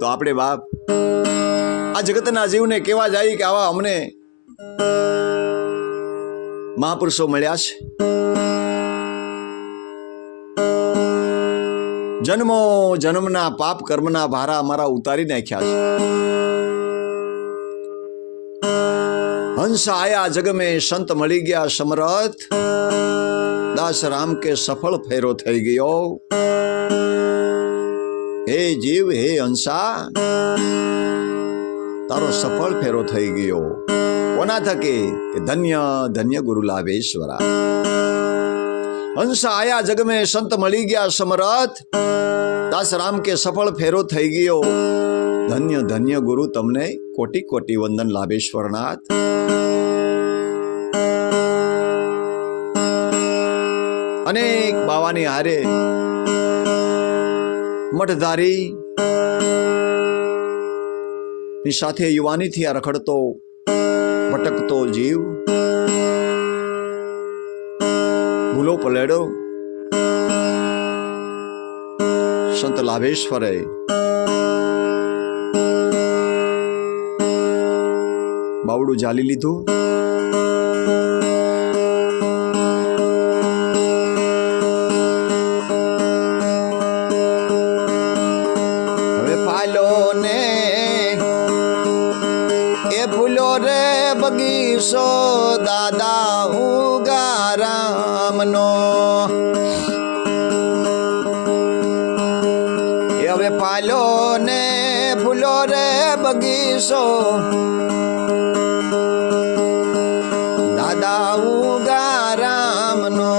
તો આપણે બાપ આ જગતના જીવને કેવા જાય કે આવા અમને મહાપુરુષો મળ્યા છે. જન્મો જન્મના પાપ કર્મના ભારા અમારા ઉતારી નાખ્યા છે. હંસ આયા જગ મેં સંત મળી ગયા સમરથ, દાસ રામ કે સફળ ફેરો થઈ ગયો. હે જીવ હે હંસા તારો સફળ ફેરો થઈ ગયો. કોના થકે કે ધન્ય ધન્ય ગુરુ લાભેશ્વરા. હંસ આયા જગ મેં સંત મળી ગયા સમરથ, દાસ રામ કે સફળ ફેરો થઈ ગયો. ધન્ય ધન્ય ગુરુ તમને કોટી કોટી વંદન લાભેશ્વરનાથ. અનેક બાવાની હારે મઠધારી ની સાથે યુવાનીથી આ રખડતો ભટકતો જીવ ભૂલો પલેડો સંત લાભેશ્વરે બાવડું જાલી લીધું. હવે પાલો ને એ ફૂલો રે બગીચો દાદા ઉગારામનો. એ હવે પાલો ને ફૂલો રે બગીચો દાદા ઉગારામનો.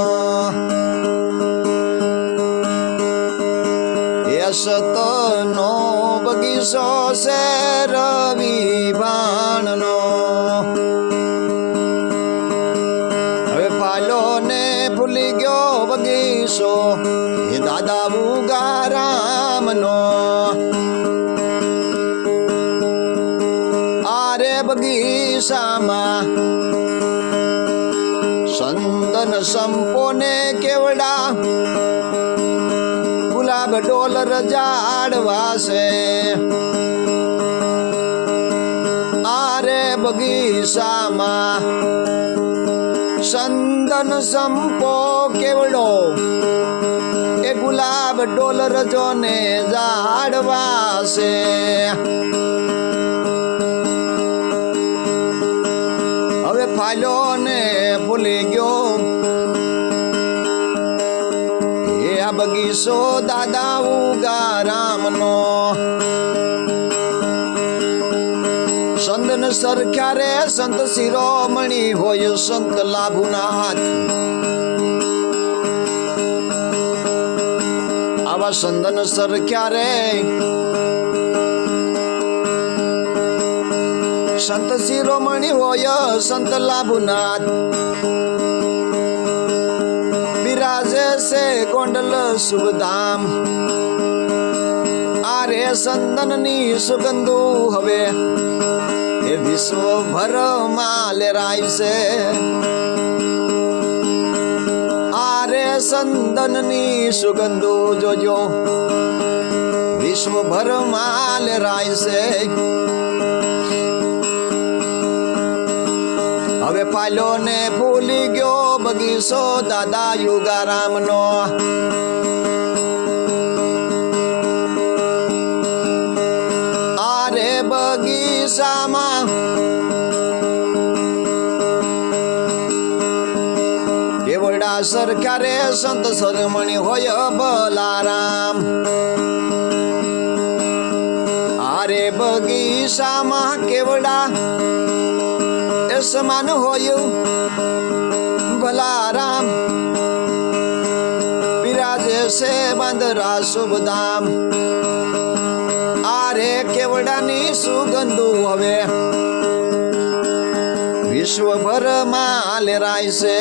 સતનો બગીચો છે રવિ ભાણનો. હવે ફાલો ને ભૂલી ગયો બગીચો એ દાદા ઉગારામનો. આરે બગીચામાં સંદન સંપોને કેવડા ગુલાબ ડોલર ઝાડવા છે. આરે બગીચામાં સંદન સંપો કેવડો એ ગુલાબ ડોલર જોને ઝાડવા છે. હવે ફાલ્યો ને ભૂલી ગયો બગીચો દાદા ઉગારામનો. સંતન સરખ્યા રે સંત શિરોમણી હોય સંત લાભુના હાથ. આવા સંતન સરખ્યા રે સંત શિરોમણી હોય સંત લાભુનાથ. બિરાજે છે ગોંડલ શુભધામ. આરે સંદન ની સુગંધુ હવે એ વિશ્વભર માં લેરાય છે. આરે સંદન ની સુગંધુ જોજો વિશ્વભર માં લેરાય છે. હવે પાલ્યો ને ભૂલી ગયો બગીચો દાદા યુગારામનો. આરે બગીચામાં કેવડા સરખ્યા રે સંત સરમણી હોય બલારામ. આરે બગીચામાં કેવડા સમાન હોય ભલારામ. બિરાજે છે બાંદરા શુભધામ. આરે કેવડાની સુગંધુ હવે વિશ્વભર માં લેરાય છે.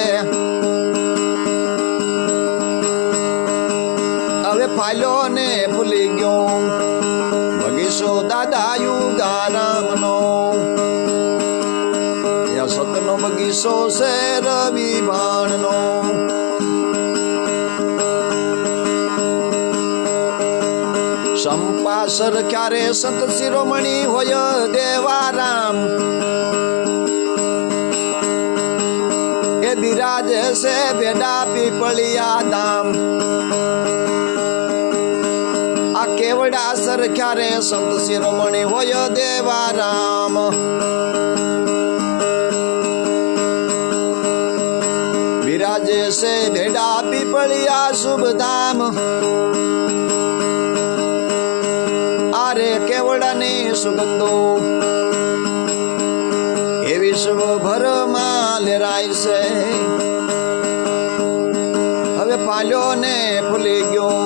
હવે ફાલ્યો ને ભૂલી ગયો બગીચો છે રવિ ભાણનો. સંપાસર ક્યારે સંત શિરોમણી હોય દેવારામ, એ બિરાજે છે બેડા પીપળિયા ધામ. આ કેવડા સર ક્યારે સંત શિરોમણી હોય દેવારામ. બિરાજે છે બેડા પીપળિયા શુભ ધામ. આરે કેવડાની સુગંધો એ વિશ્વભરમાં લેરાય છે. હવે પાલ્યો ને ભૂલી ગયો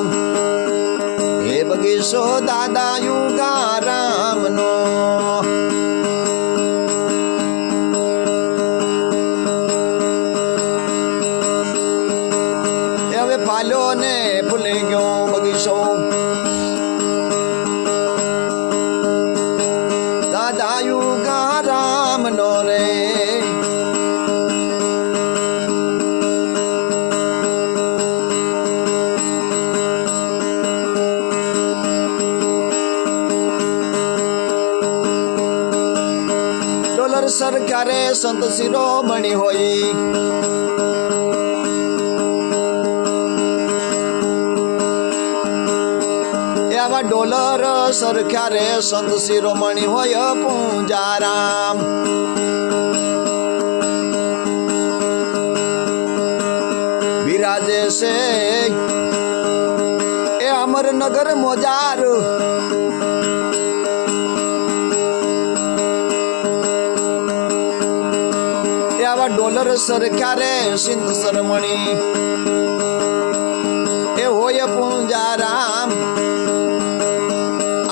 એ બગીચો દાદા યુગારામનો. હવે પાલ્યો ને ભૂલી ગયો બગીચો દાદા યુગારામનો રે. ડોલર સર ક્યારે સંત શિરોમણી હોય, એવા ડોલર સર ક્યારે સંત શિરોમણી હોય પૂંજારામ. બિરાજે છે એ અમરનગર મોજાર, એવા ડોલર સર ક્યારે સિંધ શરમણી એ હોય પૂંજારામ.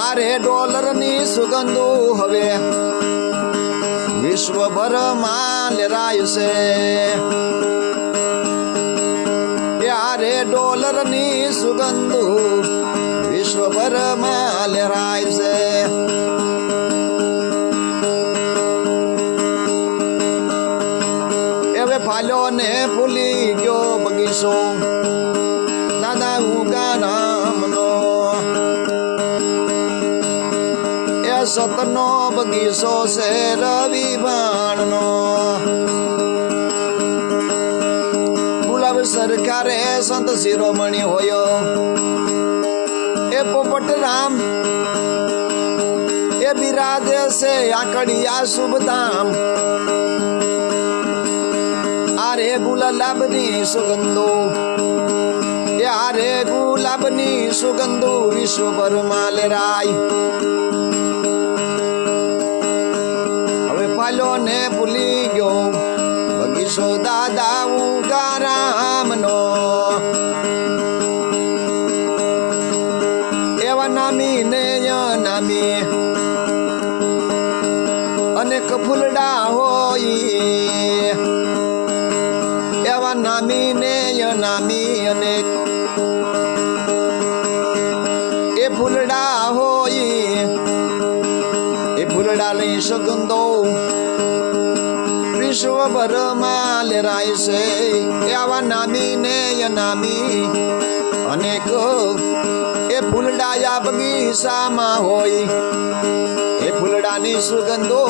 આરે ડોલર ની સુગંધો હવે વિશ્વભરમાં લેરાય છે. આરે ડોલર ની સુગંધો વિશ્વભરમાં લેરાય છે. હવે ફાલ્યો ને ભૂલી ગયો બગીચો દાદા યુગારામનો. સતનો બગીચો છે રવિ ભાણનો. ગુલાબ સરકારે સંત શિરોમણી હોય એ પોપટ રામ, એ બિરાજે છે આકડિયા શુભ ધામ. આરે ગુલાબની સુગંધો એ આરે ગુલાબની સુગંધો વિશ્વભરમાં લેરાય. પાલ્યો ને ભૂલી ગયો બગીચો દાદા યુગારામનો. એવા નામી ને અનામી અનેક ફૂલડા હોય, એવા નામી ને અનામી અનેક એ ફૂલડા હોય. એ ફૂલડાની સુગંધો વિશ્વભરમાં લેરાય છે. આવા નામી ને અનામી અનેક એ ફૂલડાયા બગીચામાં હોય. એ ફૂલડાની સુગંધો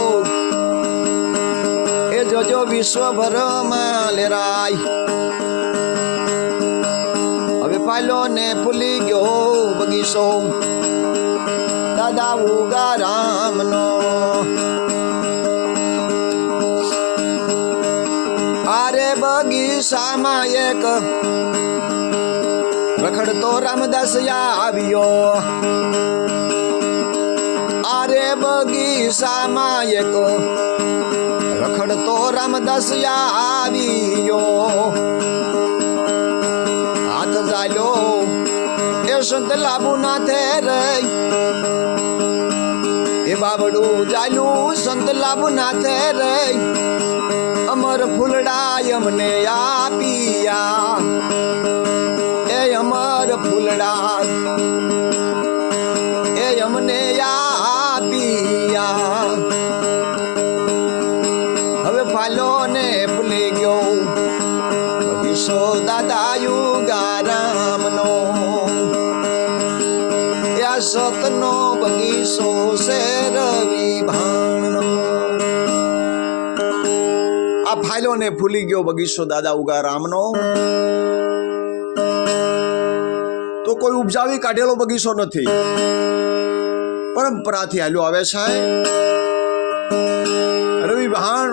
એ જોજો વિશ્વભરમાં લેરાય. હવે પાલ્યો ને ભૂલી ગયો બગીચો દાદા યુગારામનો. આરે બગીચામાં એક રખડતો રામદાસ આવ્યો. આરે બગીચામાં એક રખડતો રામદાસ આવ્યો. હાથ ચાલ્યો એ સંત લાભુ નાથે રહી, એ બાબડું ચાલ્યું સંત લાભુ નાથે રહી. અમર ફૂલડા અમને આપિયા, એ અમર ફૂલડા એ અમને આપિયા. હવે ફાલો ને બગીચો છે રવિ ભાણનો. આ ફાયલો ને ફૂલી ગયો બગીચો દાદા ઉગારામનો. તો કોઈ ઉપજાવી કાઢેલો બગીચો નથી, પરંપરાથી હાલ્યો આવે છે. રવિ ભાણ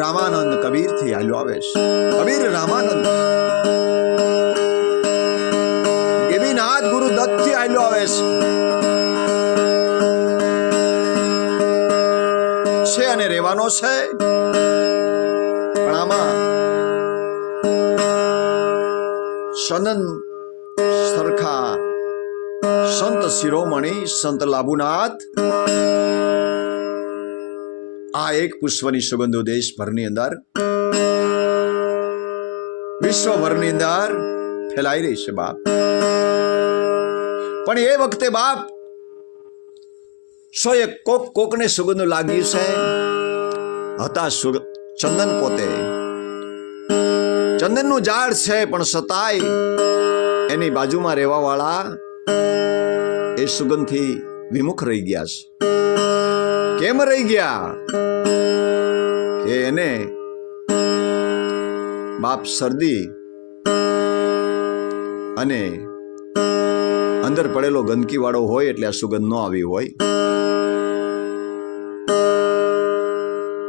રામાનંદ કબીર થી હાલ્યો આવે છે. કબીર રામાનંદ ગેબીનાથ ગુરુ દત્ત થી હાલ્યો આવે છે અને રહેવાનો છે. પણ આમાં સનન સરખા સંત શિરોમણી સંત લાભુનાથ આ એક પુષ્પની સુગંધો દેશભરની અંદર વિશ્વભરની અંદર ફેલાઈ રહી છે બાપ. પણ એ વખતે બાપ સો એક કોકને સુગંધો લાગી છે. હતા ચંદન પોતે, ચંદનનું ઝાડ છે, પણ છતાંય એની બાજુમાં રહેવા વાળા એ સુગંધથી વિમુખ રહી ગયા છે. કેમ રહી ગયા? કે એને બાપ શરદી અને અંદર પડેલો ગંદકી વાળો હોય એટલે આ સુગંધ ન આવી હોય.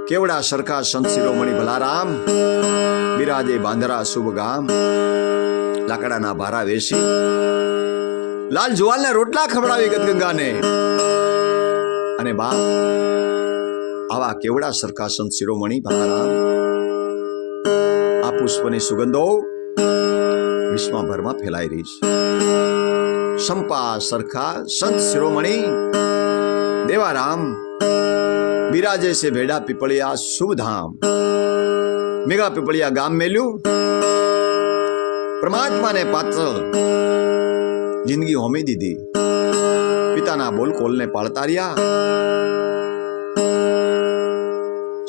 કેવડા સરખા સંત શિરોમણી ભલારામ બિરાજે બાંધરા શુભ ગામ. લાકડાના ભારા વેસી લાલ જુવાલના રોટલા ખવડાવી ગદગંગાને. અને બાપ આવા કેવડા સરખા સંત શિરોમણી ભલારામ આ પુષ્પની સુગંધો વિશ્વભરમાં ફેલાઈ રહી છે. સંપા સરખા સંત શિરોમણી દેવારામ બિરાજે છે ભેડા પીપળિયા શુભ ધામ. મેઘા પીપળિયા ગામ મેલ્યું પરમાત્માને પાત્ર જિંદગી હોમી દીધી. પિતાના બોલ કોલને પાળતા રહ્યા.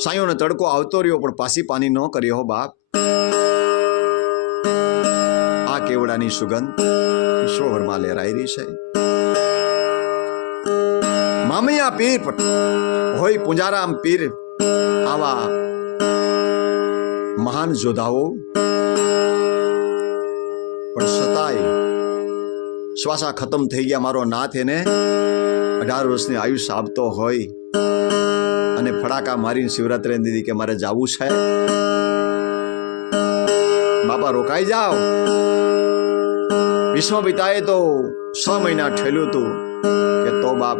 સાયોનો તડકો આવતો રહ્યો પણ પાસી પાની ન કર્યો બાપ. આ કેવડાની સુગંધ વિશ્વભરમાં લહેરાઈ રહી છે. મામૈયા પીર હોય પૂંજારામ પીર આવા મહાન જોધાઓ પણ છતાંય શ્વાસા ખતમ થઈ ગયા. મારો નાથ એને 18 વર્ષની આયુષ આપતો હોય અને ફડાકા મારીને શિવરાત્રી દીધી કે મારે જાવું છે. બાપા રોકાઈ જાઓ. વિશ્વ પિતાએ તો 6 મહિના ઠેલ્યું હતું કે તો બાપ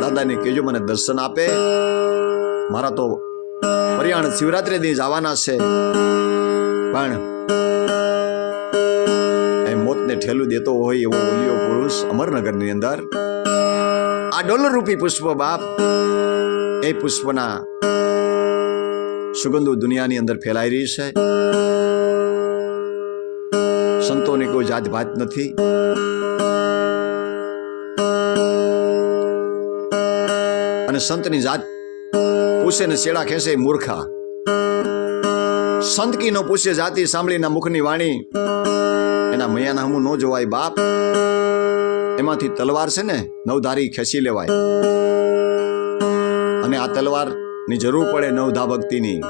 દાદાને કહેજો મને દર્શન આપે. મારા તો પરિયાણ શિવરાત્રી દી જવાના છે. પણ મોતને ઠેલું દેતો હોય એવો ઓલિયો પુરુષ અમરનગરની અંદર આ ડોલર રૂપી પુષ્પ બાપ એ પુષ્પના સુગંધો દુનિયાની અંદર ફેલાઈ રહી છે. સંતોની કોઈ જાત ભાત નથી. અને સંતની જાત પૂછે ને શેડા ખેંચે મૂર્ખા. સંત કી નો પૂછે જાતિ સાંભળીના મુખની વાણી એના મૈયાના હમું ન જોવાય બાપ. એમાંથી તલવાર છે ને નવધારી ખેંચી લેવાય. અને આ તલવાર ની જરૂર પડે નવધા ભક્તિની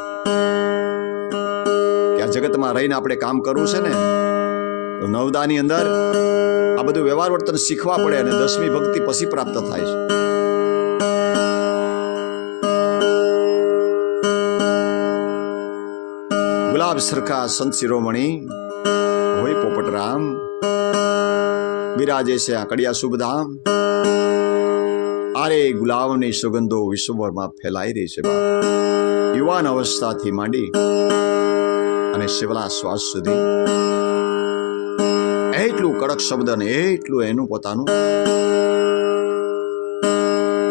કે આ જગતમાં રહીને આપણે કામ કરવું છે ને તો નવદાની અંદર આ બધું વ્યવહાર વર્તન શીખવા પડે અને 10મી ભક્તિ પછી પ્રાપ્ત થાય છે. ગુલાબ સરખા સંત શિરોમણી હોય પોપટરામ બિરાજે છે આકડિયા શુભધામ. આરે ગુલાબની સુગંધો વિશ્વભરમાં ફેલાઈ રહી છે બાપ. યુવાન અવસ્થાથી માંડી અને શિવલા શ્વાસ સુધી એટલું કડક શબ્દ ને એટલું એનું પોતાનું.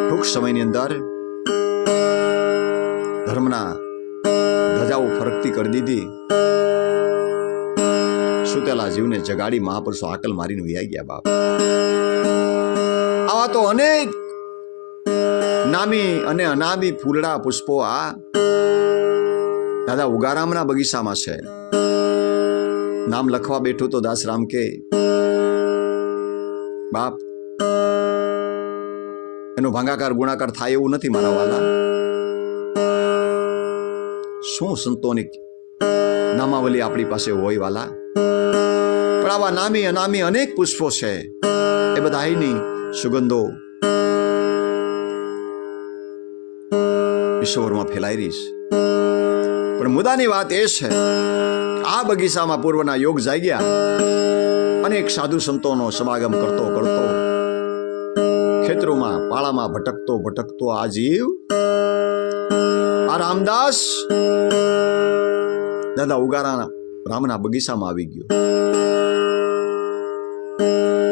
ટૂંક સમયની અંદર ધર્મના ધજાઓ ફરકતી કરી દીધી. સુતેલા જીવને જગાડી મહાપુરુષો આકલ મારીને વૈયા ગયા બાપ. આવા તો અનેક નામી અને અનામી ફૂલડા પુષ્પો આ દાદા ઉગારામના બગીચામાં છે. નામ લખવા બેઠું તો દાસરામ કે બાપ, એનો ભાંગાકાર ગુણાકાર થાય એવું નથી મારા વાલા. શું સંતોની નામાવલી આપણી પાસે હોય વાલા, પણ આવા નામી અનામી અનેક પુષ્પો છે, એ બધાની સુગંધો વિશ્વભરમાં ફેલાઈ રહી છે. પણ મુદ્દાની વાત એ છે, આ બગીચામાં પૂર્વના યોગ જાગ્યા, અનેક સાધુ સંતોનો સમાગમ કરતો કરતો ખેતરોમાં પાળામાં ભટકતો ભટકતો આ જીવ, આ રામદાસ દાદા ઉગારાના રામના બગીચામાં આવી ગયો.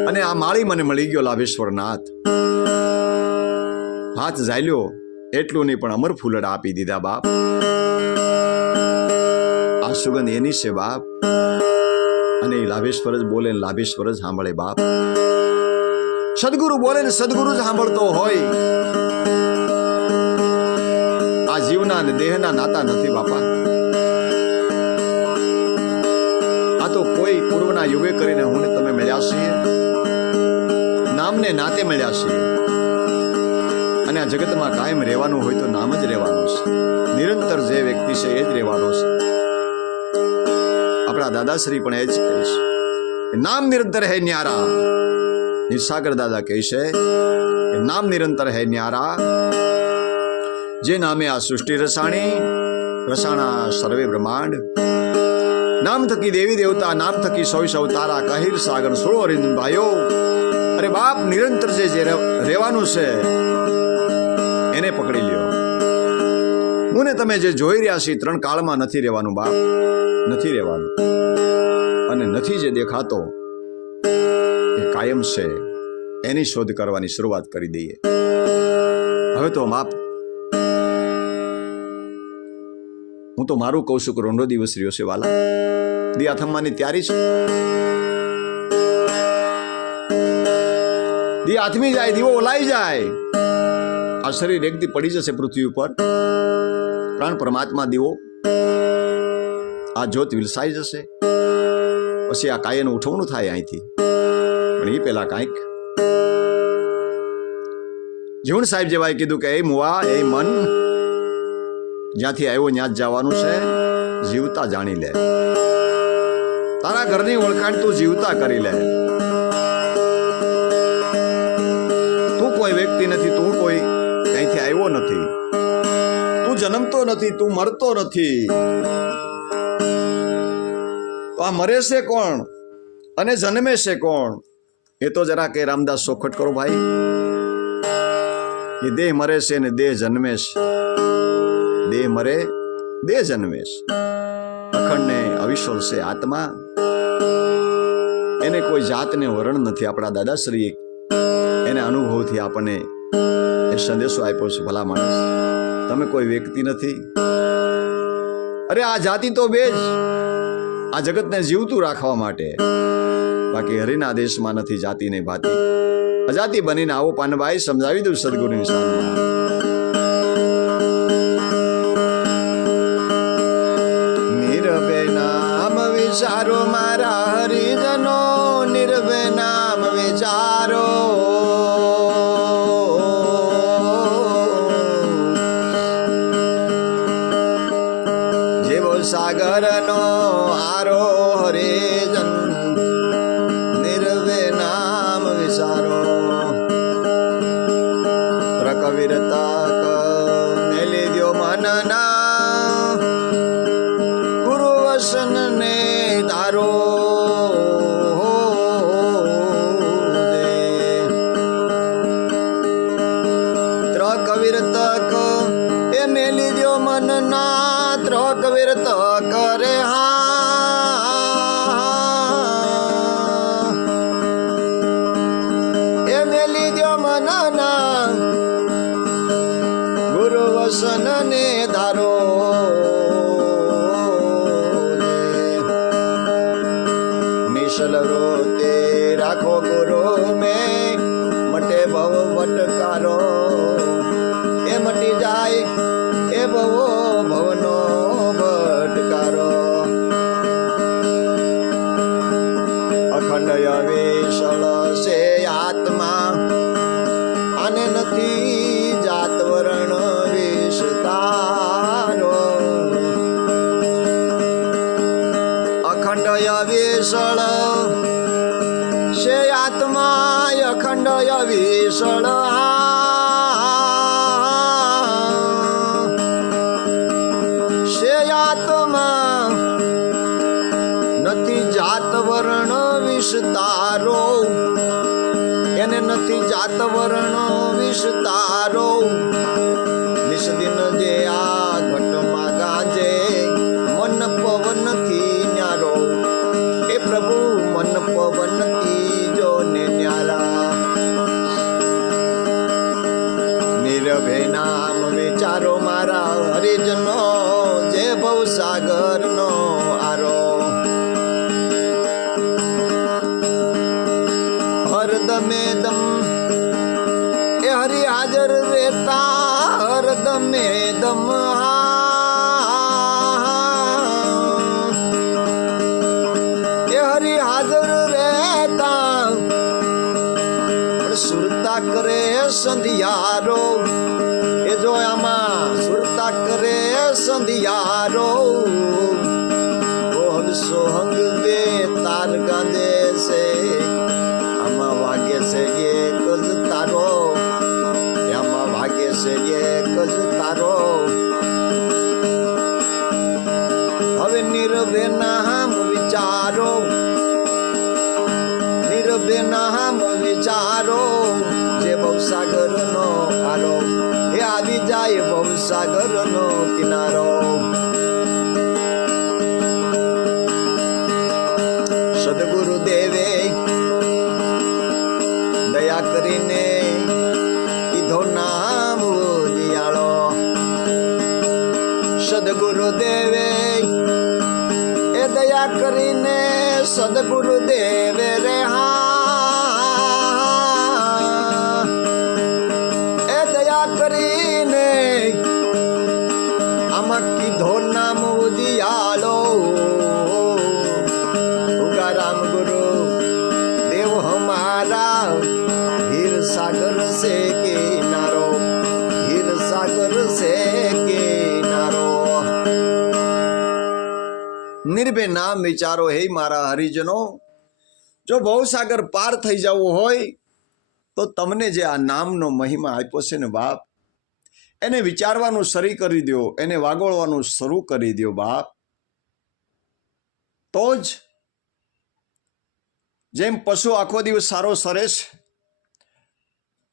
અને આ માળી મને મળી ગયો લાભેશ્વરનાથ. હાથ ઝાલ્યો એટલું નહીં, પણ અમર ફૂલડા આપી દીધા બાપ. આ સુગંધ એની છે બાપ. અને લાભેશ્વર જ બોલે, લાભેશ્વર જ સાંભળે બાપ. સદગુરુ બોલે ને સદગુરુ જ સાંભળતો હોય. આ જીવના અને દેહના નાતા નથી બાપા. આ તો કોઈ પૂર્વના યુગે કરીને હું ને તમે મળ્યા છીએ, નામને નાતે મળ્યા છીએ. અને આ જગતમાં કાયમ રહેવાનું હોય તો નામ જ રહેવાનું છે. નિરંતર જે વ્યક્તિ છે એ જ રહેવાનો છે. આપણા દાદાશ્રી પણ એ જ કહે છે, નામ નિરંતર હે ન્યારા. નિસાગર દાદા કહે છે, નામ નિરંતર હે ન્યારા. જે નામે આ સૃષ્ટિ રસાણી, રસાણા સર્વે બ્રહ્માંડ. નામ થકી દેવી દેવતા, નામ થકી સોઈસ અવતારા, કહીર સાગર સોળો અરિંદ ભાઈઓ. અરે બાપ, નિરંતર જે રહેવાનું છે એને પકડી લ્યો. હું ને તમે જે જોઈ રહ્યા છીએ, ત્રણ કાળમાં નથી રહેવાનું બાપ, નથી રહેવાનું. અને નથી જે દેખાતો એ કાયમ છે, એની શોધ કરવાની શરૂઆત કરી દઈએ. હવે તો બાપ, હું તો મારું કહું છું કે રોંડો દિવસ રહ્યો છે વાલા. દિયા થમવાની તૈયારી છે. દિયા આથમી જાય, દીવો ઓલાઈ જાય. આ શરીર એક દી પડી જશે પૃથ્વી ઉપર. પ્રાણ પરમાત્મા દીવો, આ જ્યોત વિલસાઈ જશે. પછી આ કાયાનું ઉઠવણું થાય અહીંથી. પણ એ પેલા કાંઈક જીવણ સાહેબ જેવાય કીધું કે એ મુવા, એ મન, જ્યાંથી આવ્યો ત્યાં જ જવાનું છે. જીવતા જાણી લે. તારા ઘરની ઓળખાણ તું જીવતા કરી લે. તું કોઈ વ્યક્તિ નથી, તું કોઈ ક્યાંથી આવ્યો નથી, તું જન્મતો નથી, તું મરતો નથી. તો આ મરે છે કોણ અને જન્મે છે કોણ, એ તો જરા કે રામદાસ ચોખટ કરો ભાઈ. એ દેહ મરે છે ને દેહ જન્મે છે. દેહ મરે, દેહ જન્મે છે. અખંડ ને અવિશ્વર છે આત્મા. એને કોઈ જાતને વરણ નથી. આપણા દાદાશ્રી એને અનુભવથી આપણને એ સંદેશો આપ્યો છે, ભલા માણસ, તમે કોઈ વ્યક્તિ નથી. અરે આ જાતિ તો બે જ, આ જગતને જીવતું રાખવા માટે. બાકી હરિના દેશમાં નથી જાતિ ને ભાતી. અજાતિ બનીને આવો પાનભાઈ, સમજાવી દઉં સદગુરુની શાનમાં. નિર્ભય નામ વિચારો મારા હરિજનો, નિર્ભય નામ વિચારો. જેવો સાગરનો આરો હરિજન, નિર્ભય નામ વિચારો. કવિરતા મેલી દ્યો મનના, ગુરુ વસન ને તારો. કવિરતક એ મેલી દ્યો મનના, કવિરત કરે હા. એ મેલી દ્યો મનના, ગુરુ વસન ને ધારો. નિશલ રોતે રાખો ગુરુ મેં, મટે ભવ વટકારો. એ મટી જાય એ ભવો ભવનો ભટકારો. અખંડ અવિશળ છે આત્મા, વર્ણ વિસ્તારો નિષદિન જે આ ઘટમાં ગાજે મન પવન થી ન્યારો એ પ્રભુ મન પવન થી જો ને ન્યારા નિરભે નામ વિચારો મારા હરિજનો જે ભવસાગર નો આરો હરદમે દમ એ હરિ હાજર રહેતા હરદમે દમ એ હરિ હાજર રહેતા પણ સુરતા કરે સંધિયારો એ જો આમાં સુરતા કરે સંધિયારો બોલ સોહંગ દે તાર ગાંધે છે આમાં વાગે છે એક જ તારો આમાં વાગે છે એક જ તારો હવે નિરભે નામ વિચારો નિરભે નામ વિચારો જે ભવસાગર નો આરો એ આવી જાય ભવસાગર નો કિનારો સદગુરુ દેવે દયા કરીને કીધો નામ દિયાળો સદગુરુ દેવે એ દયા કરીને સદગુરુ દેવે રે એ દયા કરીને આમાં કીધો નામ દિયાળો રામ ગુરુ દેવ હમારા હીર સાગર से किनारो हीर सागर से किनारो નિર્ભય નામ વિચારો હે મારા હરિજનો જો ભવસાગર પાર થઈ જવું હોય તો તમને જે આ નામનો મહિમા આપ્યો છે ને બાપ એને વિચારવાનું શરૂ કરી દો એને વાગોળવાનું શરૂ કરી દો બાપ તો જ જેમ પશુ આખો દિવસ સારો સરે છે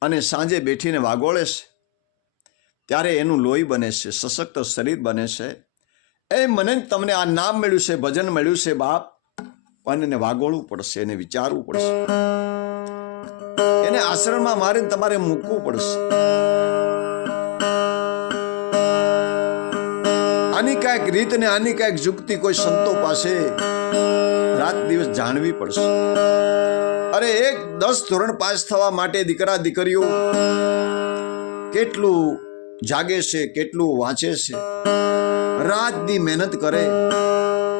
અને સાંજે બેઠીને વાગોળે છે ત્યારે એનું લોહી બને છે સશક્ત શરીર બને છે એ મને તમને આ નામ મળ્યું છે ભજન મળ્યું છે બાપ પણ એને વાગોળવું પડશે એને વિચારવું પડશે એને આશ્રમમાં મારીને તમારે મૂકવું પડશે આની કાંઈક રીત ને આની કાંઈક યુક્તિ કોઈ સંતો પાસે રાત દિવસ જાણવી પડશે અરે 10 ધોરણ પાસ થવા માટે દીકરા દીકરીઓ કેટલું જાગે છે કેટલું વાંચે છે રાત દી મહેનત કરે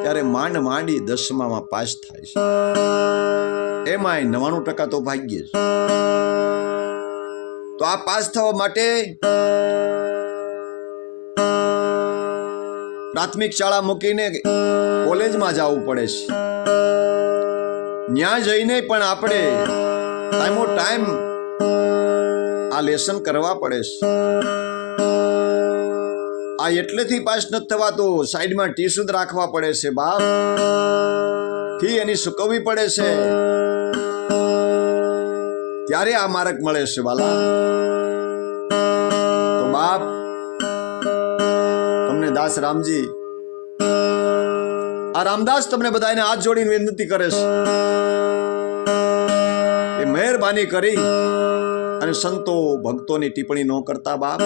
ત્યારે માંડી 10માં પાસ થાય છે એમાંય 99% તો ભાગ્ય છે તો આ પાસ થવા માટે પ્રાથમિક શાળા મૂકીને કોલેજમાં જવું પડે છે ત્યાં જઈને પણ આપણે ટાઈમો ટાઈમ આ લેસન કરવા પડે છે આ એટલેથી પાસ નથી થવાતો સાઈડમાં ટીસ્યુ રાખવા પડે છે બાપ ફી એની ચૂકવવી પડે છે ત્યારે આ માર્ક મળે છે વાલા તો બાપ તમને દાસ રામજી આ રામદાસ તમને બધાને હાથ જોડીને વિનંતી કરે છે કે મહેરબાની કરી અને સંતો ભક્તોની ટિપ્પણી ન કરતા બાપ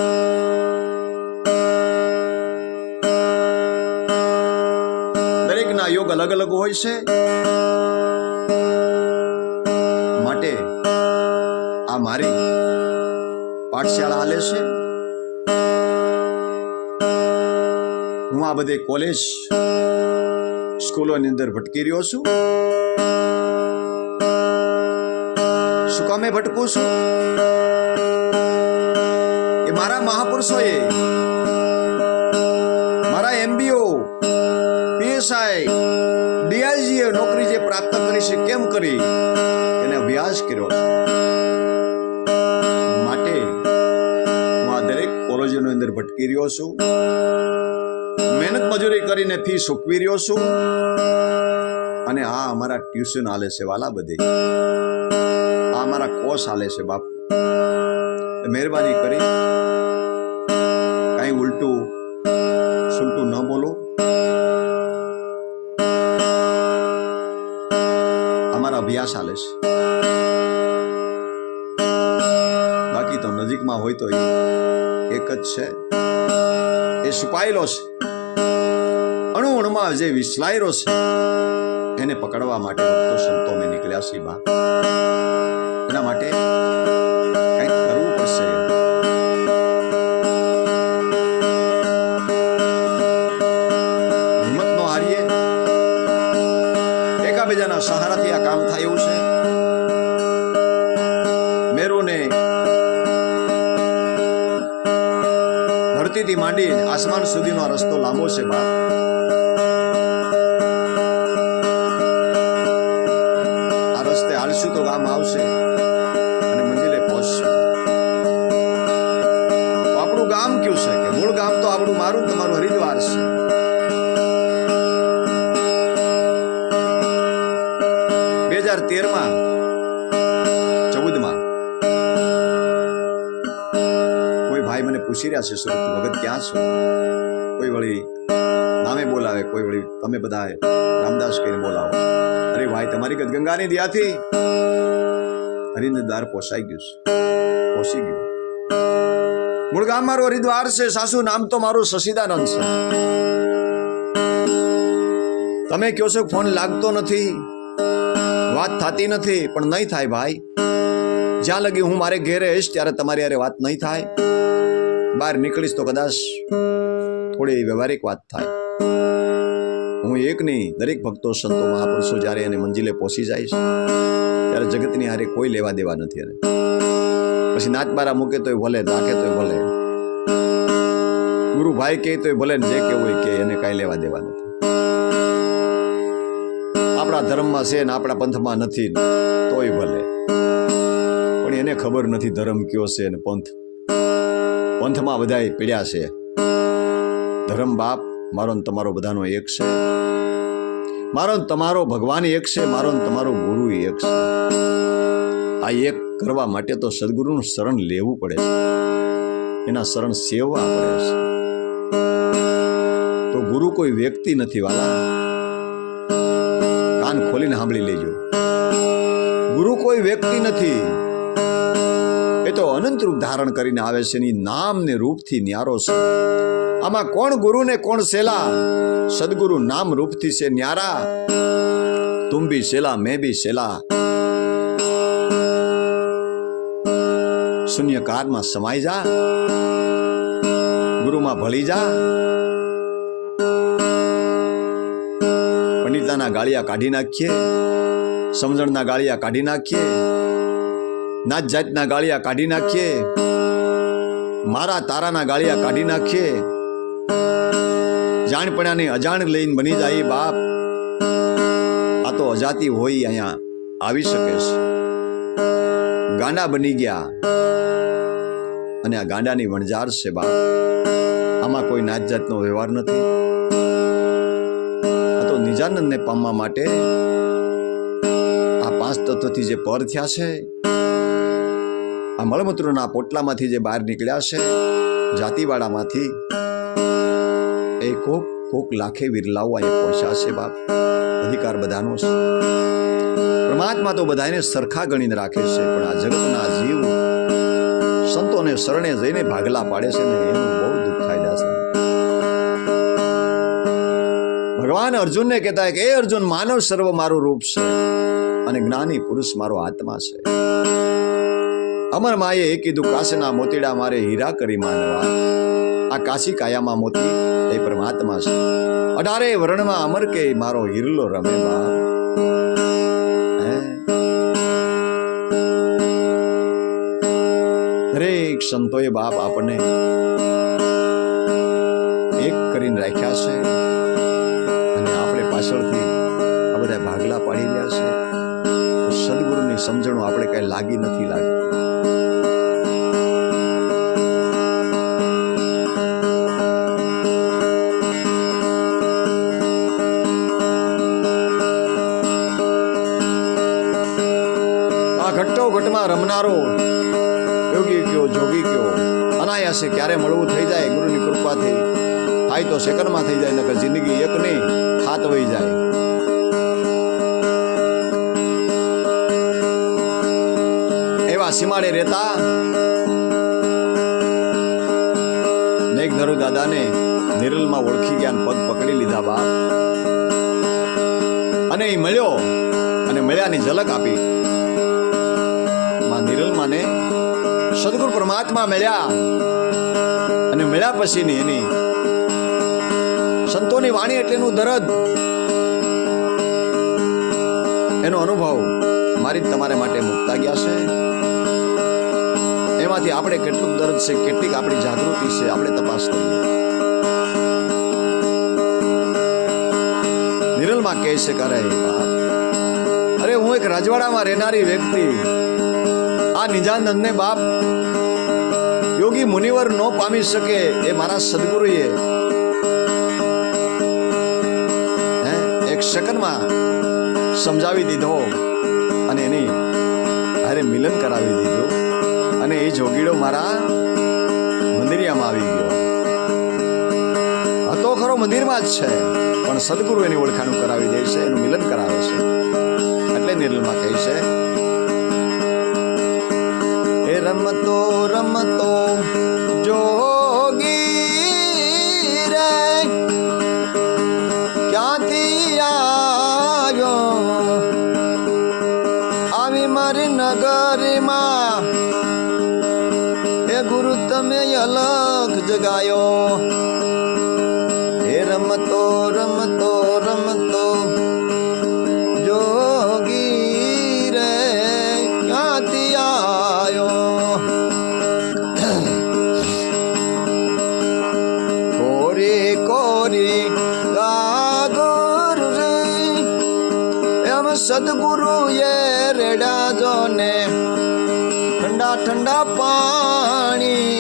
દરેકના યોગ અલગ અલગ હોય છે માટે આ મારી પાઠશાળા હાલે છે હું આ બધે કોલેજ સ્કૂલોની અંદર ભટકી રહ્યો છું શું કામે ભટકું છું એ મારા મહાપુરુષોએ મારા MBO PSI DIG નોકરી જે પ્રાપ્ત કરી છે કેમ કરી એને અભ્યાસ કર્યો માટે હું આ દરેક કોલેજોની અંદર ભટકી રહ્યો છું મહેનત મજૂરી કરીને ફી ચૂકવી રહ્યો છું અને આ અમારા ટ્યુશન હાલે છે વાલા બધે આ અમારા કોર્સ હાલે છે બાપ મહેરબાની કરી કઈ ઉલટું સુલટું ન બોલો. અમારા અભ્યાસ ચાલે છે, બાકી તો નજીકમાં હોય તો એક જ છે, એ છુપાયેલો છે. અણુ અણુમાં જે વિસલાયેલો છે એને પકડવા માટે ભક્તો સંતો મેં નીકળ્યા છે બા. એના માટે કંઈક કરવું પડશે. હિંમત નો હારીએ, એકાબીજાના સહારાથી આ કામ થાય એવું છે. મેરુને ધરતીથી માંડી આસમાન સુધીનો રસ્તો લાંબો છે બાપ. આ રસ્તે હાલશું તો ગામ આવશે અને મંજિલે પહોંચશે. આપણું ગામ કયું છે કે મૂળ ગામ તો આપણું મારું તમારું હરિદ્વાર છે. 2013માં 14માં કોઈ ભાઈ મને પૂછી રહ્યા છે, સુરત વખત ક્યાં છો? કોઈ વળી નામે બોલાવે, કોઈ વળી તમે બધા રામદાસ કહીને બોલાવો. અરે ભાઈ, તમારી ગંગાની દયાથી હરિદ્વાર પહોંચી ગયું. મૂળ ગામ મારું હરિદ્વાર છે. સાસુ નામ તો મારું સસીદાનંદ છે. તમે કહો છો ફોન લાગતો નથી, વાત થતી નથી, પણ નહીં થાય ભાઈ. જ્યાં લગી હું મારે ઘેરે હઈશ ત્યારે તમારી યારે વાત નહીં થાય. બહાર નીકળીશ તો કદાચ થોડી વ્યવહારિક વાત થાય. હું એક નહીં, દરેક ભક્તો સંતો મહાપુરુષો જ્યારે એને મંજિલે પહોંચી જાય છે ત્યારે જગતની હારે કોઈ લેવા દેવા નથી. એને પછી નાચબારા મૂકે તોય ભલે, રાખે તોય ભલે, ગુરુ ભાઈ કહે તોય ભલે, જે કેવું કે એને કાંઈ લેવા દેવા નથી. આપણા ધર્મમાં છે ને આપણા પંથમાં નથી તોય ભલે, પણ એને ખબર નથી ધર્મ કયો છે ને પંથમાં બધાય પીડ્યા છે. ધર્મ બાપ મારો ને તમારો બધાનો એક છે. મારો ને તમારો ભગવાન એક છે, મારો ને તમારો ગુરુ એક છે. આ એક કરવા માટે તો સદગુરુનું શરણ લેવું પડે છે, એના શરણ સેવવા પડે છે. તો ગુરુ કોઈ વ્યક્તિ નથી વાલા, કાન ખોલીને સાંભળી લેજો. ગુરુ કોઈ વ્યક્તિ નથી, એ તો અનંત રૂપ ધારણ કરીને આવે છે. એની નામ ને રૂપથી ન્યારો છે. આમાં કોણ ગુરુ ને કોણ સેલા? સદગુરુ નામ રૂપથી છે ન્યારા. તુમ ભી સેલા મેં ભી સેલા. શૂન્યકારમાં સમાઈ જા, ગુરુમાં ભળી જા. પંડિતાના ગાળિયા કાઢી નાખીએ, સમજણના ગાળિયા કાઢી નાખીએ, નાત જાતના ગાળિયા કાઢી નાખીએ, મારા તારાના ગાળિયા કાઢી નાખીએ. જાણપણાની અજાણ લઈને બની જાય બાપ. આ તો અજાતી હોય અહીંયા આવી શકે છે. ગાંડા બની ગયા અને આ ગાંડાની વણઝાર છે બાપ. આમાં કોઈ નાત જાતનો વ્યવહાર નથી. આ તો નિજાનંદને પામવા માટે આ 5 તત્વથી જે પર થયા છે, આ મળમૂત્રના પોટલામાંથી જે બહાર નીકળ્યા છે, જાતિવાડામાંથી, એ કોક લાખે વિરલાઓ અહીંયા પહોંચ્યા છે બાપ. અધિકાર બધાનો છે. પરમાત્મા તો બધાને સરખા ગણીને રાખે છે, પણ આ જગતના જીવ સંતોને શરણે જઈને ભાગલા પાડે છે ને એનું બહુ દુઃખ થાય દાસા. ભગવાન અર્જુનને કહેતા કે એ અર્જુન, માનવ સર્વ મારું રૂપ છે અને જ્ઞાની પુરુષ મારો આત્મા છે. અમર માએ એ કીધું, કાશીના મોતીડા મારે હીરા કરી માનવા. આ કાશી કાયામાં મોતી એ પરમાત્મા છે. 18 વર્ણમાં અમર કે મારો હિરલો રમે બાપ. દરેક સંતોએ બાપ આપણને એક કરીને રાખ્યા છે અને આપણે પાછળથી આ બધા ભાગલા પાડી રહ્યા છે. સદગુરુની સમજણો આપણે કઈ લાગી નથી લાગી. ઘટમાં રમનારો યોગી કયો કયો જોગી કયો અનાયાસે ક્યારે મળવું થઈ જાય ગુરુની કૃપાથી થાય તો સેકન્ડમાં થઈ જાય, નકર જિંદગી એક નહીં હાથ વહી જાય. એવા સીમાડે રહેતા મેઘધરુ દાદાને નિરલમાં ઓળખી ગયા, પગ પકડી લીધા બાપ, અને એ મળ્યો અને મળ્યાની ઝલક આપી. માં નિરલમાને સદગુરુ પરમાત્મા મળ્યા, અને મળ્યા પછીની એની સંતોની વાણી એટલેનું દર્દ, એનો અનુભવ મારી તમારે માટે મુકતા ગયા છે. એમાંથી આપણે કેટલું દર્દ છે, કેટલીક આપણી જાગૃતિ છે, આપણે તપાસ કરીએ. નિરલમાં કહે છે કરે અરે હું એક રજવાડામાં રહેનારી વ્યક્તિ, આ નિજાનંદને બાપ યોગી મુનિવર ન પામી શકે એ મારા સદગુરુએ એક સેકન્ડમાં સમજાવી દીધો, અને એની અરે મિલન કરાવી દીધું, અને એ જોગીડો મારા મંદિરિયામાં આવી ગયો. હતો ખરો મંદિરમાં જ છે, પણ સદગુરુ એની ઓળખાણ કરાવી દે છે, એનું મિલન કરાવે છે. એટલે નિરલમાં કહે છે એ રમતો રમતો જોગી રે ક્યાંથી આવ્યો, આવી મારી નગરીમાં એ ગુરુ તમે અલગ જગાયો. એ રમતો રમતો રમતો જોગી રે ક્યાંથી આવ્યો, કોરી કોરી ગાગર રે એમ સદગુરુ એ રેડા જોને ઠંડા ઠંડા પાણી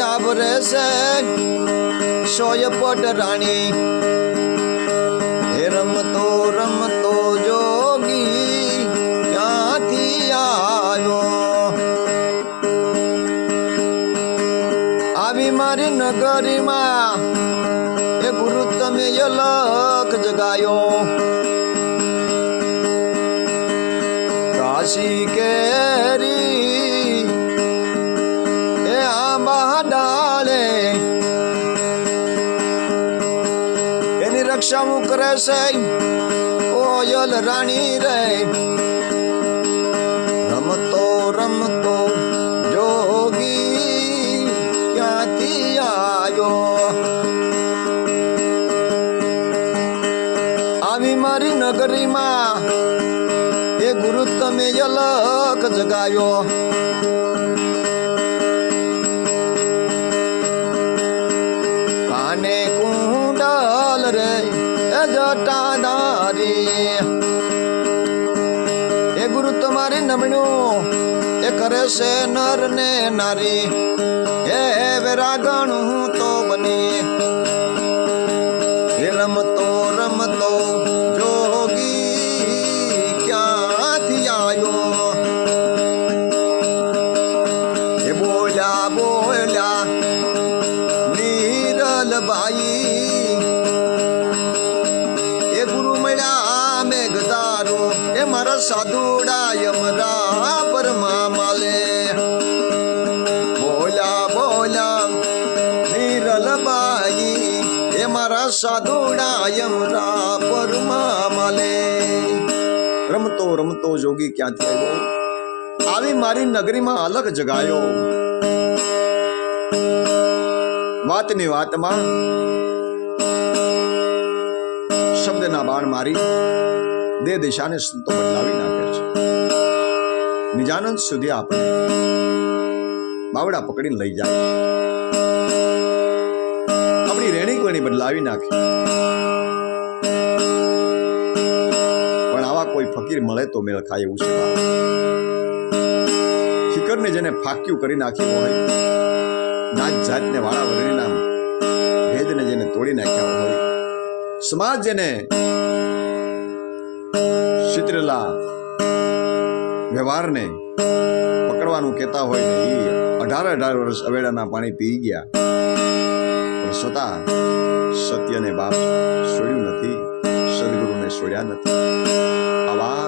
ડાબરે છે સોય પટ રાણી. એ રમતો રમતો જોગી ક્યાંથી આવ્યો, આવી મારી નગરીમાં એ ગુરુ તમે અલગ જગાયો. કાશી કેરી એ આંબા ડાળે એની રક્ષા હું કરે છે કોયલ રાણી રે. રમતો રમતો જોગી ક્યાંથી આવ્યો, આવી મારી નગરીમાં એ ગુરુ તમે અલગ જગાયો. કાને કુંડલ રે એ જટાધારી એ ગુરુ તમારી નમણું એ કરે છે નર ને નારી. એ વેરાગણ હું તો બની એ રમતો રમતો જોગી ક્યાંથી આવ્યો, એ બોલ્યા બોલ્યા નીરલભાઈ એ ગુરુ મળ્યા મેઘધારો એ મારા સાધુડા યમરા પરમાં માલે. બોલ્યા બોલ્યા નીરલભાઈ એ મારા સાધુડા યમરા પરમાં માલે. રમતો રમતો જોગી ક્યાંથી આવ્યો, આવી મારી નગરીમાં અલગ જગાયો. વાતની વાતમાં શબ્દના બાણ મારી દે દિશાને સંતો બદલાવી નાખે છે. નિજાનંદ સુધી આપણે બાવડા પકડીને લઈ જાય છે, આપણી રેણી ગણી બદલાવી નાખી. પણ આવા કોઈ ફકીર મળે તો મેળ ખાય એવું છે. ફિકરને જેને ફાક્યું કરી નાખ્યું હોય, નાત જાતને વાળા વર્ણિના ભેદને જેને તોડી નાખ્યા હોય, સમાજ જેને શીતળેલા વ્યવહારને પકડવાનું કહેતા હોય ને એ 18 વર્ષ અવેડાના પાણી પી ગયા, પણ છતાં સત્યને બાપ છોડ્યું નથી, સદગુરુને છોડ્યા નથી. આવા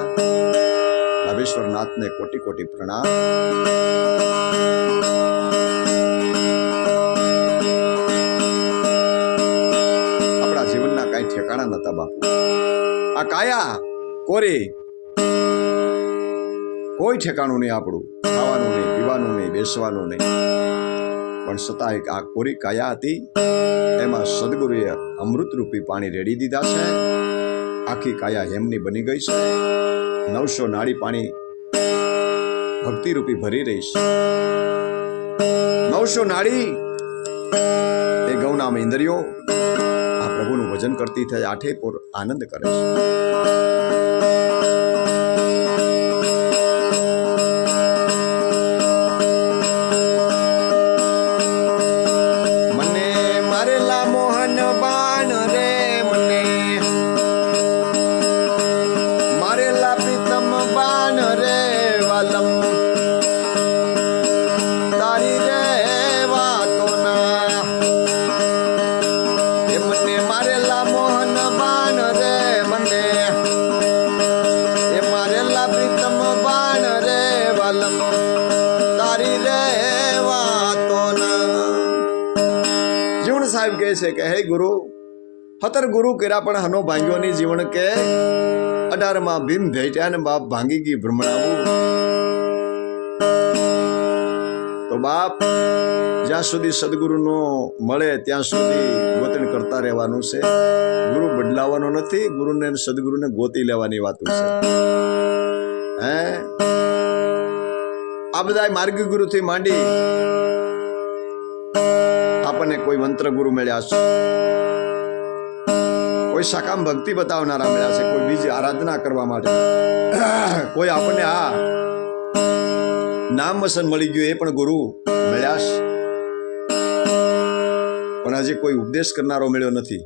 લાભેશ્વર નાથને કોટી કોટી પ્રણામ. આપણા જીવનના કઈ ઠેકાણા નતા બાપુ. આ કાયા કોરી કોઈ ઠેકાણું નહીં, આપણું ખાવાનું નહીં, પીવાનું નહીં, બેસવાનું નહીં, પણ છતાં એક આ કોરી કાયા હતી, એમાં સદગુરુએ અમૃતરૂપી પાણી રેડી દીધા છે. આખી કાયા હેમની બની ગઈ છે. 900 નાળી પાણી ભક્તિરૂપી ભરી રહી છે. 900 નાળી એ ગૌનામ ઇન્દ્રિયો આ પ્રભુનું ભજન કરતી થઈ આઠે પોર આનંદ કરે છે. સાહેબ કહે છે કે હે ગુરુ, 17 ગુરુ કર્યા પણ હનો ભાંગ્યો ની જીવન કે 18 ભીમ ભેટ્યા ને બાપ ભાંગી ગઈ ભ્રમણાવું. તો બાપ જ્યાં સુધી સદગુરુ નો મળે ત્યાં સુધી ગોતણ કરતા રહેવાનું છે. ગુરુ બદલાવાનો નથી, ગુરુને સદગુરુને ગોતી લેવાની વાત છે. હે આ બધા માર્ગી ગુરુ થી માંડી આપણને કોઈ મંત્ર ગુરુ મળ્યા છે, કોઈ સકામ ભક્તિ બતાવનારા મળ્યા છે, કોઈ બીજી આરાધના કરવા માટે, કોઈ આપણને આ નામ વસન મળી ગયું એ પણ ગુરુ મળ્યા છે, પણ હજી કોઈ ઉપદેશ કરનારો મળ્યો નથી.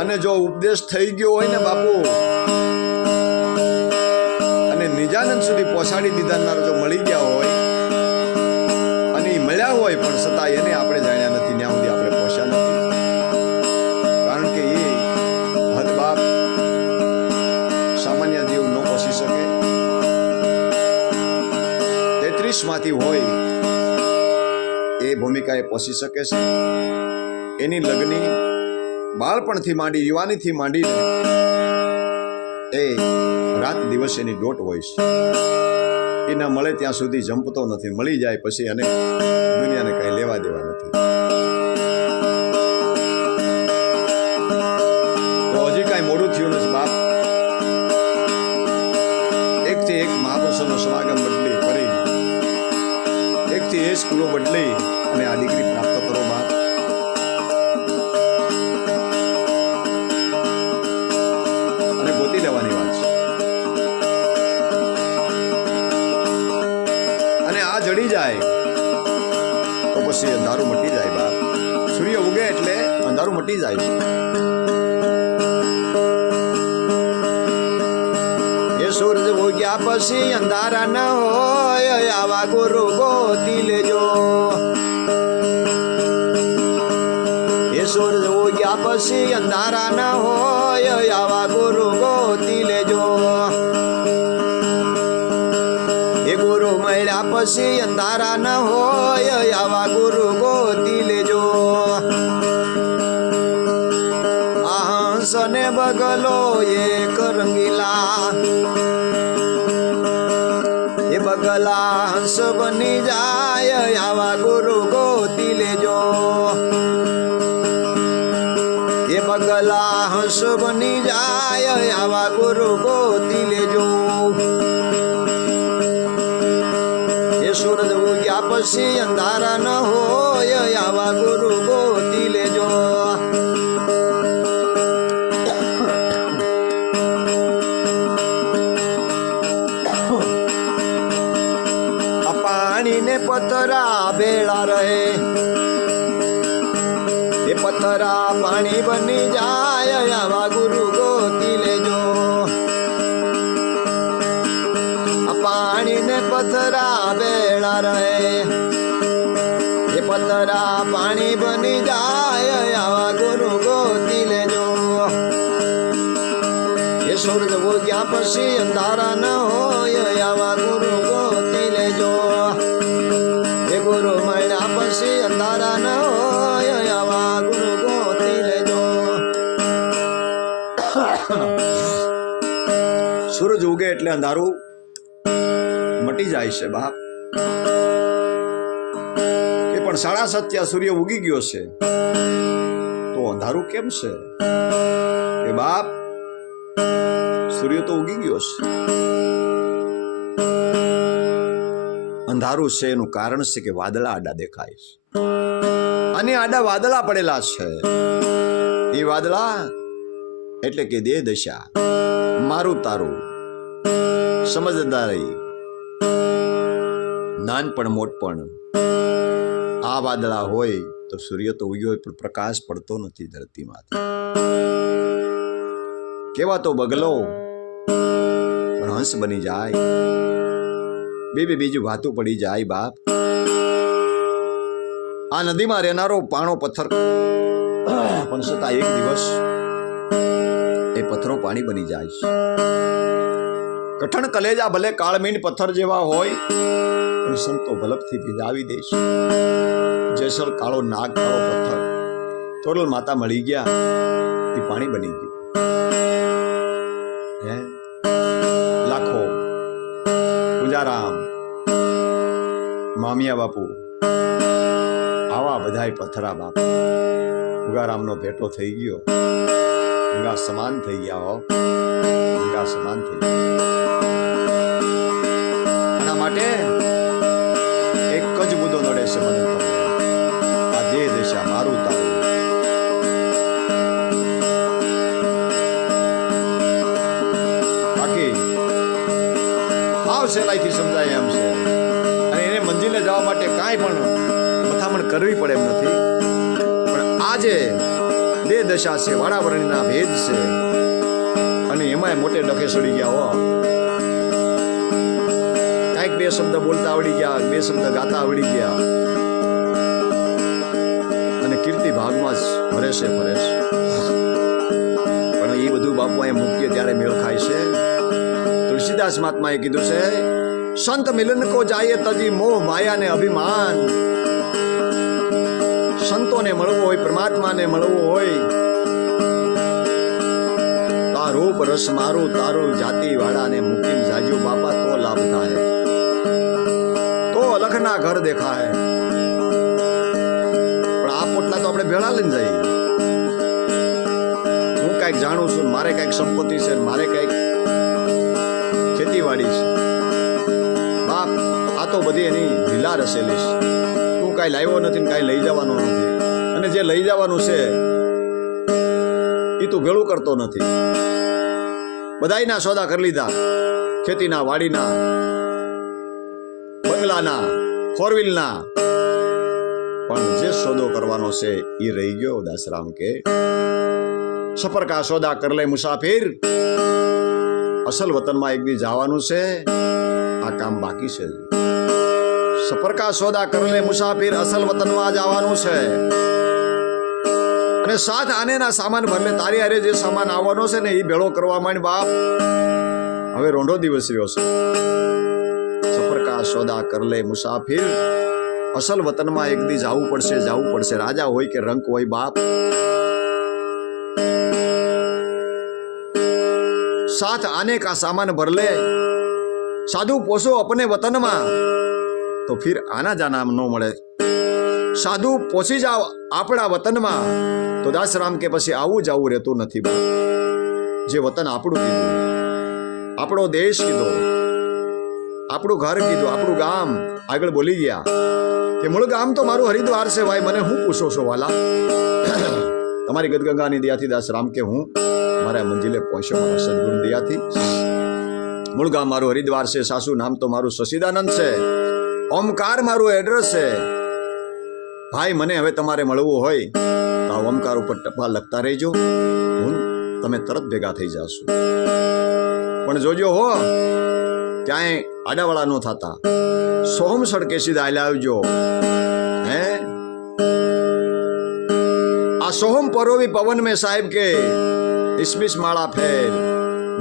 અને જો ઉપદેશ થઈ ગયો હોય ને બાપુ અને નિજાનંદ સુધી પહોંચાડી દીધાનાર જો મળી ગયા હોય અને એ મળ્યા હોય પણ છતાં એને આપણે જાણ્યા નથી, ત્યાં સુધી આપણે પહોંચ્યા નથી. કારણ કે એ હદ બાપ સામાન્ય જીવ ન પહોંચી શકે. 33 માંથી હોય એ ભૂમિકાએ પહોંચી શકે છે. એની લગ્ની બાળપણથી માંડી યુવાનીથી માંડીને એ રાત દિવસ એની દોટ હોય છે. એ ન મળે ત્યાં સુધી જંપતો નથી, મળી જાય પછી અને દુનિયાને કઈ લેવા દેવા નથી. તો હજી કઈ મોડું થયું નથી બાપ. એકથી એક મહાપુરુષોનો સમાગમ બદલી કરી, એકથી એક સ્કૂલો બદલી અને આ ડિગ્રી પ્રાપ્ત કરો બાપ. અને ગોતી લેવાની વાત છે. અને આ જડી જાય તો પછી અંધારું મટી જાય બાપ. સૂર્ય ઉગે એટલે અંધારું મટી જાય છે. એ સૂરજ ઉગ્યા પછી અંધારા ન હોય, આવા ગુરુ ગોતી લેજો. એ સૂરજ ઉગ્યા પછી અંધારા ન હોય, આવા ગુરુ ગોતી લેજો. એ ગુરુ મળ્યા પછી અંધારા ન હોય, આવા ગુરુ ગોતી લેજો. આ હંસ ને બગલો એક રંગીલા, એ બગલા હંસ બની જાય, આવા ગુરુ ગોતી લેજો. એ બગલા હંસ બની જાય, આવા ગુરુ ગોતી લેજો. એ સૂરજ ઉગ્યા પછી અંધારા ન હોય, આવા ગુરુ ગોતી લેજો. પાણી ને પથરા ભેળા રહે, એ પથરા પાણી બની જાય, આવા ગુરુ ગોતી લેજો. પથરા બેડા રહે, એ પથરા પાણી બની જાય, આવા ગુરુ ગોતી લેજો. એ સૂરજ ઉગ્યા પછી અંધારા ન હોય, આવા ગુરુ ગોતી લેજો. એ ગુરુ મળ્યા પછી અંધારા ન હોય, આવા ગુરુ ગોતી લેજો. સૂરજ ઉગે એટલે અંધારું મટી જાય છે બાપ. કે પણ 7:30 સૂર્ય ઉગી ગયો છે તો અંધારું કેમ છે? કે બાપ સૂર્ય તો ઉગી ગયો છે. અંધારું છે એનું કારણ છે કે વાદળા આડા દેખાય છે, અને આડા વાદળા પડેલા છે. એ વાદળા એટલે કે દેહ દશા, મારું તારું, સમજદારી, નાનપણ મોટપણ. આ વાદળા હોય તો સૂર્ય તો ઉગ્યો હોય પણ પ્રકાશ પડતો નથી ધરતીમાંથી. કેવા તો બગલો પણ હંસ બની જાય, બીજું વાતું પડી જાય બાપ. આ નદીમાં રહેનારો પાણો પથ્થર પણ છતાં એક દિવસ એ પથ્થરો પાણી બની જાય છે. કઠણ કલેજા ભલે કાળમીન પથ્થર જેવા હોય પણ સંતો ભલપથી ભીજાવી દે છે. જેસલ કાળો નાગ કાળો પથ્થર, તોરલ માતા મળી ગયા, એ પાણી બની ગયું. લાખો પૂજારામ, મામિયા બાપુ, આવા બધાય પથરા બાપ. ઉગારામનો ભેટો થઈ ગયો, ગંગા સમાન થઈ ગયા. હો, ગંગા સમાન થઈ ગયા. આના માટે એક જ મુદ્દો નડે છે મને તમને, આ દેહ દશા, મારું તારું. બાકી હાવ સહેલાઈથી સમજાય એમ છે, અને એને મંજિલે જવા માટે કાંઈ પણ મથામણ કરવી પડે એમ નથી. પણ આજે દેહ દશા છે, વાડાવરણીના ભેદ છે, અને એમાંય મોટે ડખે સડી ગયા. હો, કાંઈક 2 શબ્દ બોલતા આવડી ગયા, 2 શબ્દ ગાતા આવડી ગયા, અને કીર્તિ ભાગમાં જ ફરે છે. પણ એ બધું બાપુ અહીંયા મૂકીએ ત્યારે મેળ ખાય છે. તુલસીદાસ મહાત્માએ કીધું છે, સંત મિલન કો જાય તજી મોહ માયા ને અભિમાન. સંતોને મળવું હોય, પરમાત્માને મળવું હોય, આ રૂપ રસ મારું તારું જાતિ વાળાને મૂકીને જાજો બાપા, તો લાભ થાય, તો અલખના ઘર દેખાય. પણ આ પોટલા તો આપણે ભેળા લઈને જઈએ. હું કઈક જાણું છું, મારે કઈક સંપત્તિ છે, મારે કઈક ખેતીવાડી છે. બાપ આ તો બધી એની લીલા રસેલી છે. તું કાંઈ લાવ્યો નથી ને કાંઈ લઈ જવાનો નથી, અને જે લઈ જવાનું છે એ તું ભેળું કરતો નથી. બધાયના સોદા કરી લીધા, ખેતીના, વાડીના, બંગલાના, 4-wheelના, પણ જે સોદો કરવાનો છે એ રહી ગયો. દાસરામ કે સફર કા સોદા કર લે મુસાફિર, અસલ વતનમાં એક દી જવાનું છે, આ કામ બાકી છે. સફર કા સોદા કર લે મુસાફિર, અસલ વતનમાં જવાનું છે. અને સાથ આનેના સામાન ભરલે, તારી હારે જે સામાન આવવાનો છે ને એ ભેળો કરવા માંડ બાપ. હવે રોંઢો દિવસ રહ્યો છે. સફર કા સોદા કર લે મુસાફિર, અસલ વતનમાં એક દી જવું પડશે. રાજા હોય કે રંક હોય બાપ, साथ आने का सामान भर ले, साधु पोसो अपने वतन में तो फिर आना जाना न मळे. साधु पोसी जाओ आपड़ा वतन में तो दासराम के पछी आवू जावू रहतुं नथी. बाप जे वतन आपणुं कीधुं, आपणो देश कीधो, आपणुं घर कीधुं, आपणुं गाम आगळ बोली गया के मूळ गाम तो मारू हरिद्वार से भाई, मने हूँ पूछो छो वाला. तमारी गदगंगानी दयाथी दासराम के हूँ मारा मंजिले पहुंचो, मारा सदगुरु दयाथी. मूळ गाम मारू हरिद्वार से, सासू नाम तो मारू सचिदानंद से, ओमकार मारू एड्रेस है. भाई मने हवे तमारे मळवुं होय तो आ ओमकार उपर टपाल लखता रहीजो, हूँ तमे तरत भेगा थई जाशो. पण जोजो हो ક્યાંય આડાવાળા ન થતા. સોહમ સડકે સીધા હાલ્યા આવજો. હે આ સોહમ પરોવી પવન में साहिब के इसमिस माला फेर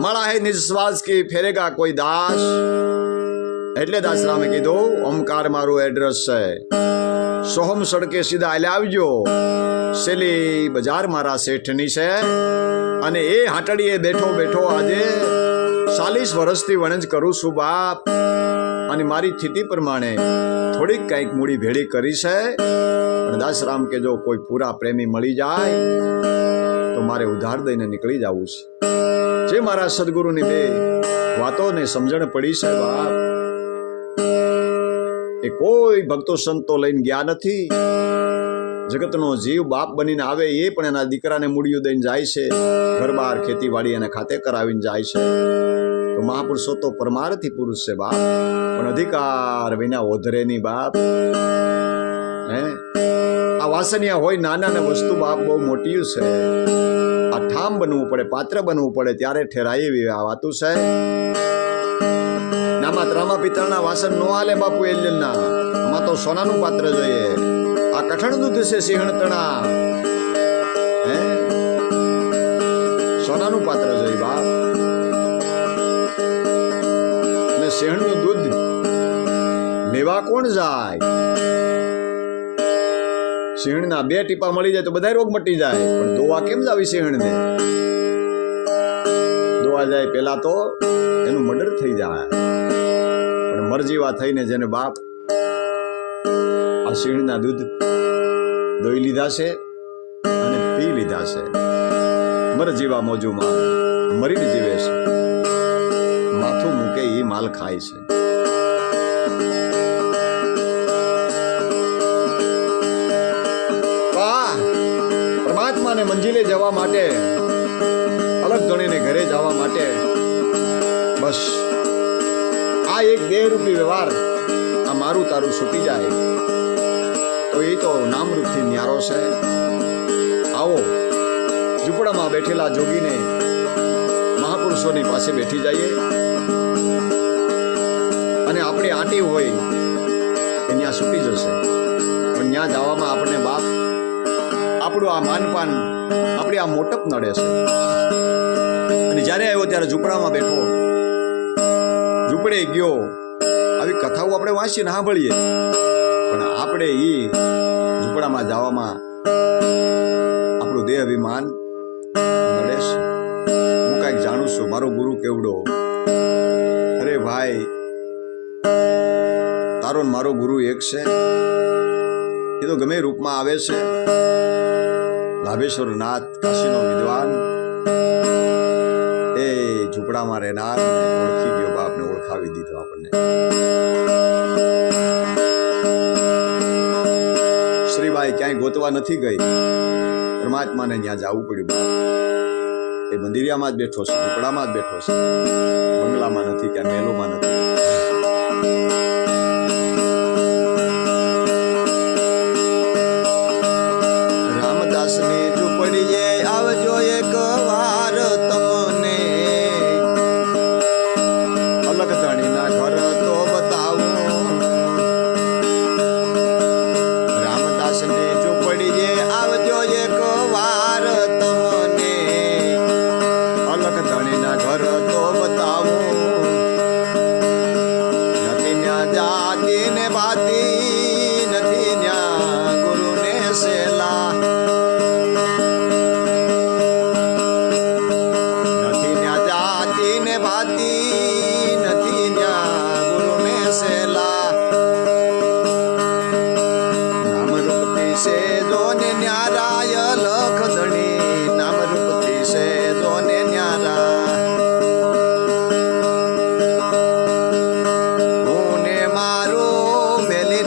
माला है निज श्वास की फेरेगा कोई दास. એટલે દાસરામે કીધું ઓમકાર મારું એડ્રેસ છે. સોહમ સડકે સીધા હાલ્યા આવજો. સેલી બજાર મારા શેઠની છે અને એ હાટડીએ બેઠો બેઠો આજે 40 વર્ષથી વણજ કરું છું બાપ. અને મારી સ્થિતિ પ્રમાણે થોડીક કંઈક મૂડી ભેળી કરી છે. પણ દાસરામ કે જો કોઈ પૂરા પ્રેમી મળી જાય તો મારે ઉધાર દઈને નીકળી જવું છે. જે મારા સદગુરુની બે વાતોને સમજણ પડી છે બાપ, એ કોઈ ભક્તો સંતો લઈને ગયા નથી. જગતનો જીવ બાપ બનીને આવે એ પણ એના દીકરાને મૂડિયું દઈને જાય છે. ઘર બહાર ખેતીવાડી અને ખાતે કરાવીને જાય છે. તો મહાપુરુષો તો પરમાર્થી પુરુષ છે બાપ, પણ અધિકાર વિના ઓધરે ની બાપ. હે આ વાસનિયા હોય નાના ને વસ્તુ બાપ બહુ મોટી છે. આ ઠામ બનવું પડે, પાત્ર બનવું પડે ત્યારે ઠેરાય એવી આ વાતું છે. નામાં ત્રામા પિત્તળના વાસણ નો હાલે બાપુ. એલિયનના આમાં તો સોનાનું પાત્ર જોઈએ. આ કઠણ દૂધ છે સિંહણ તણા. હે સોનાનું પાત્ર જોઈએ બાપ. અને સિંહણનું દૂધ લેવા કોણ જાય? સિંહણના 2 ટીપા મળી જાય તો બધા રોગ મટી જાય. પણ દોવા કેમ જાવી સિંહણને? દોવા જાય પેલા તો એનું મર્ડર થઈ જાય. પણ મરજીવા થઈને જેને બાપ આ સિંહણના દૂધ દોઈ લીધા છે અને પી લીધા છે, મરજીવા મોજુમાં મરીને જીવે છે. માથું મૂકે એ માલ ખાય છે. પરમાત્માને મંજિલે જવા માટે, અલગ ધણીને ઘરે જવા માટે બસ આ એક દેહરૂપી વ્યવહાર આ મારું તારું છૂટી જાય તો એ તો નામરૂપથી ન્યારો છે. આવો ઝૂંપડામાં બેઠેલા જોગીને મહાપુરુષોની પાસે બેઠી જઈએ અને આપણી આંટી હોય કે ત્યાં છૂટી જશે. પણ ત્યાં જવામાં આપણને બાપ આપણું આ માનપાન, આપણી આ મોટપ નડે છે. અને જ્યારે આવ્યો ત્યારે ઝૂંપડામાં બેઠો, ઝૂંપડે ગયો, આવી કથાઓ આપણે વાંચીને સાંભળીએ, પણ આપણે એ ઝૂંપડામાં જવામાં આપણું દેહ અભિમાન નડે છે. હું કાંઈક જાણું છું મારો ગુરુ કેવડો. અરે ભાઈ, તારો ને મારો ગુરુ એક છે. એ તો ગમે રૂપમાં આવે છે. લાભેશ્વર નાથ કાશીનો વિદ્વાન એ ઝૂંપડામાં રહેનાર ઓળખી ગયો બાપને, ઓળખાવી દીધો આપણને. શ્રીબાઈ ક્યાંય ગોતવા નથી ગઈ, પરમાત્માને ત્યાં જવું પડ્યું બાપ. એ મંદિરિયામાં જ બેઠો છે, ઝૂંપડામાં જ બેઠો છે, બંગલામાં નથી, ક્યાં મહેલોમાં નથી. રામદાસની ઝૂંપડીએ આવજો એક વાર તમને, અલગ ધણીના ઘર તો બતાવું. રામદાસની ઝૂંપડીએ આવજો એક વાર તમને, અલગ ધણીના ઘર તો બતાવું. નથી ન્યા જાતિ ને બાતી, નથી ન્યા ગુરુને સેલા, નથી ન્યા જાતિ ને બાતી, નથી ન્યા ગુરુને સેલા. નામ રૂપથી છે જોને ન્યારાય લખ ધણી, નામ રૂપથી છે જોને ન્યારા. હું ને મારું મેલી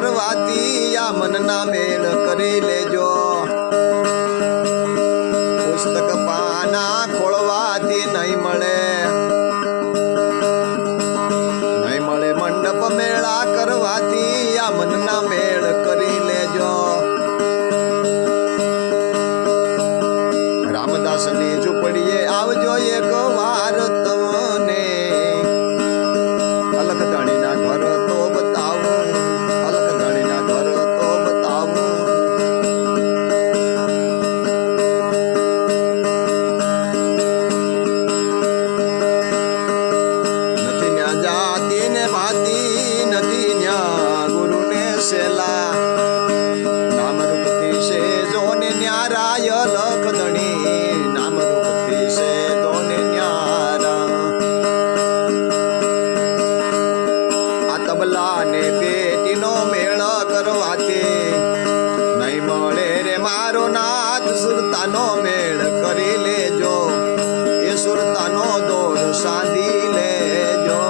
કરવાથી આ મનના મેળ કરી લેજો. પુસ્તક પાના ખોળવાથી નહીં મળે, નહીં મળે. મંડપ મેળા કરવાથી આ મનના મેળ કરી લેજો. રામદાસની ઝૂંપડીએ આવજો એક વાર તમને, અલખધણીના ઘર તો બતાવું, અલખધણીના ઘર તો બતાવું. નથી ન્યા જાતિ ને ભાતી, નથી ન્યા ગુરુને સેલા. નામરૂપથી છે જોને ન્યારાય અલખધણી, નામરૂપથી છે જોને ન્યારા. આ તબલા ને પેટીનો મેળ કરવાથી નહીં મળે રે મારો નાથ. સુરતાનો મેળ કરી લેજો, એ સુરતાનો દોર સાંધી લેજો.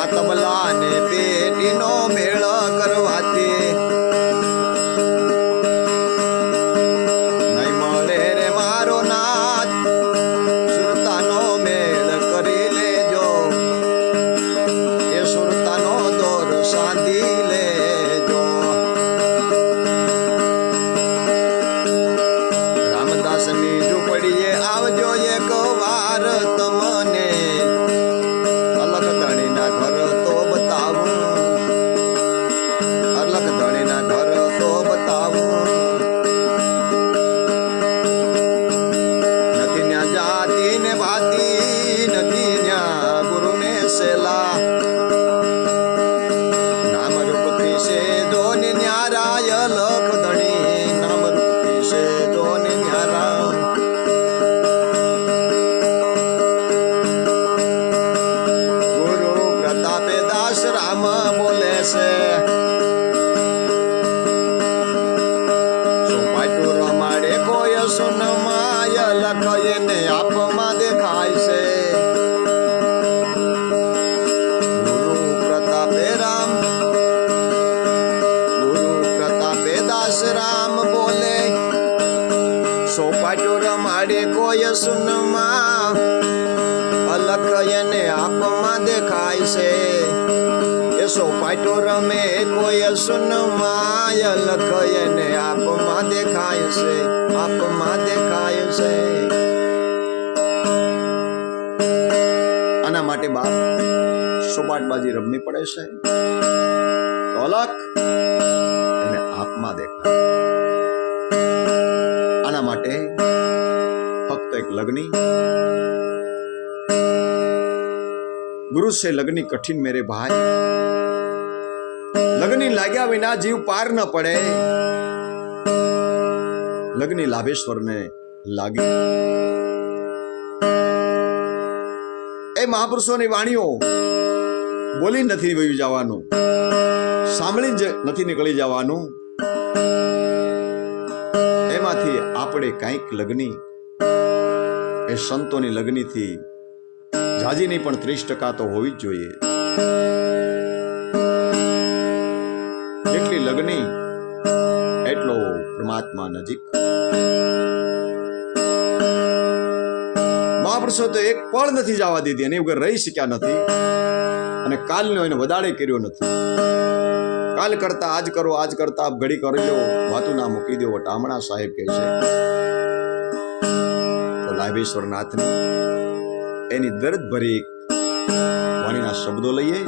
આ તબલા ને પેટીનો મેળ કરવાથી નહીં મળે રે મારો નાથ. સુરતાનો મેળ કરી લેજો, એ સુરતાનો દોર સાંધી લેજો. રામદાસની ઝૂંપડીએ આવજો એક વાર તમને, અલખધણીના ઘર તો બતાવું, અલખધણીના ઘર તો બતાવું. નથી ન્યા જાતિ ને ભાતી, નથી ન્યા ગુરુને સેલા. નામરૂપથી છે જોને ન્યારાય અલખધણી, નામરૂપથી છે જોને ન્યારા. ગુરુ પ્રતાપે દાસ રામ બોલે છે, સોપાટું રમાડે કોઈ સુનમાય લખે ને આપમાં દેખાય છે. ગુરુ પ્રતાપે રામ, ગુરુ પ્રતાપે દાસ રામ બોલે, સોપાટું રમાડે કોઈ સુનમાં, અલખ એને આપમાં દેખાય છે. એ સોપાટું રમે કોઈ સુનમાં, અલખ એને આપમાં દેખાય છે, આપમાં દેખાય છે. આના માટે બાપ સોપાટબાજી રમવી પડે છે તો અલખ એને આપમાં દેખાય. આના માટે ફક્ત એક લગ્ની ગુરુ से लगनी कठिन मेरे भाई. लगनी लाग्या विना जीव पार न पड़े, लगनी लाभेश्वर ने लागी. એ મહાપુરુષોની વાણીઓ બોલી નથી વહી જવાનું, સાંભળી જ નથી નીકળી જવાનું. એમાંથી આપણે કંઈક લગ્ની એ સંતોની લગ્નીથી જાજી નહીં પણ 30% તો હોવી જ જોઈએ. જેટલી લગ્ની એટલો પરમાત્મા નજીક. મહાપુરુષો તો એક પળ નથી જવા દીધી, એની વગર રહી શક્યા નથી, અને કાલનો એને વધારે કર્યો નથી. કાલ કરતા આજ કરો, આજ કરતા આપ ઘડી કરી લો, વાતું ના મૂકી દો. વટામણા સાહેબ કહે છે તો લાભેશ્વર નાથની એની દર્દ ભરી વાણીના શબ્દો લઈએ.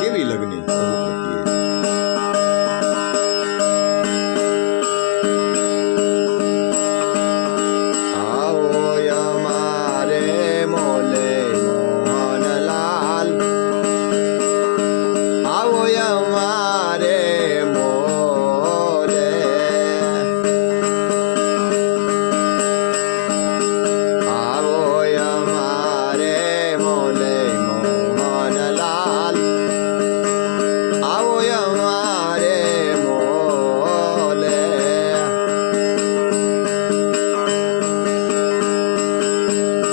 કેવી લગ્ની પ્રભુ પ્રત્યે. આવો અમારે મોલે મોહનલાલ, આવો અમારે મોલે, આવો અમારે મોલે મોહનલાલ, આવો અમારે મોલે.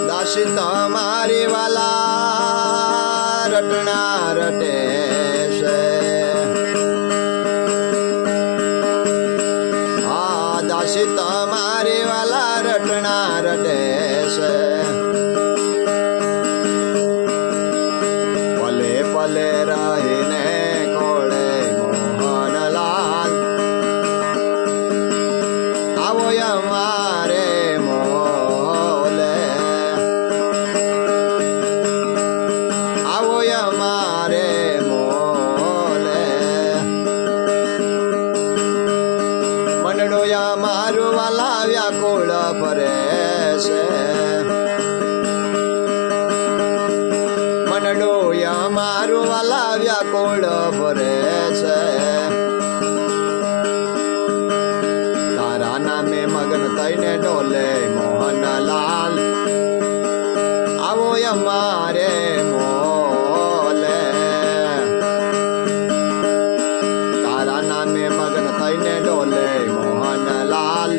દાસી તમારી વાલા રટણા રટે છે આ દાસી તમારી વાલા રટણા રટે છે પલે પલે રહીને કોળે મોહનલાલ આવો અમારે મોલે આવો અમારે મોલે મનડો મારું વાલા વ્યાકુળ ફરે છે મનડો મારું વાલા વ્યાકુળ ફરે છે તારા નામે મગન થઈને ડોલે મોહનલાલ આવો અમારે મોલે તારા નામે મગન થઈને ડોલે મોહનલાલ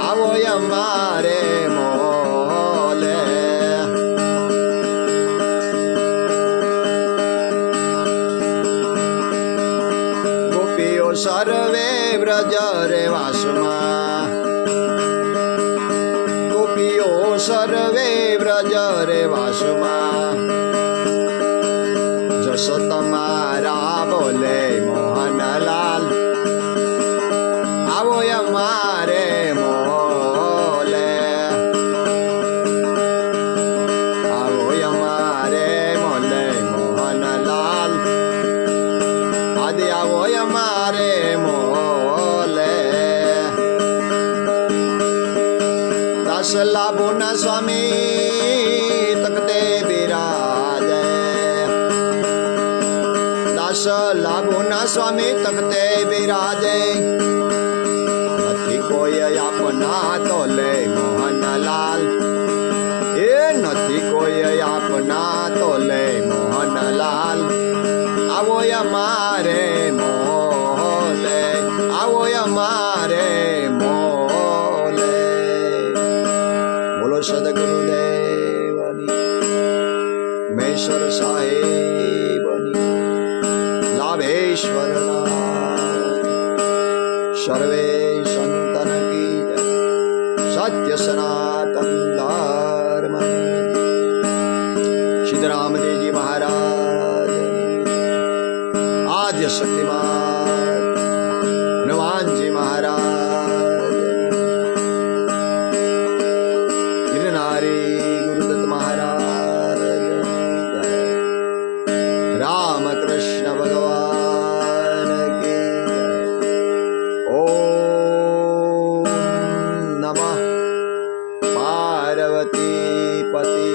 આવો અમારે મોલે ગોપીઓ સર્વે વ્રજ રે વાસમાં ગોપીઓ સર્વે વ્રજ રે વાસમાં જસ તમારા બોલે મોહનલાલ આવો અમારે મોલે આવો અમારે મોલે મોહનલાલ આદિ આવો અમારે મોલે દાસ લાભુના સ્વામી તકતે બિરાજે દાસ લાભુના સ્વામી તકતે બિરાજે નથી કોઈ આપના તો લે મોહનલાલ એ નથી કોઈ આપના તો લે મોહનલાલ આવો અમારે મોલે આવો અમારે મોલે બોલો સદગુરુદેવની મેશ્વર સાહેબની લાભેશ્વરના સર્વે સંતન કી જય. સત્ય સનાતન ધર્મ સિદ્ધરામદેવજી મહારાજ આદ્ય શક્તિમાન હનુમાનજી મહારાજ ગિરનારી ગુરુદત્ત મહારાજ રામકૃષ્ણ ભગવાન કી જય. ઓમ નમઃ પાર્વતી પતિ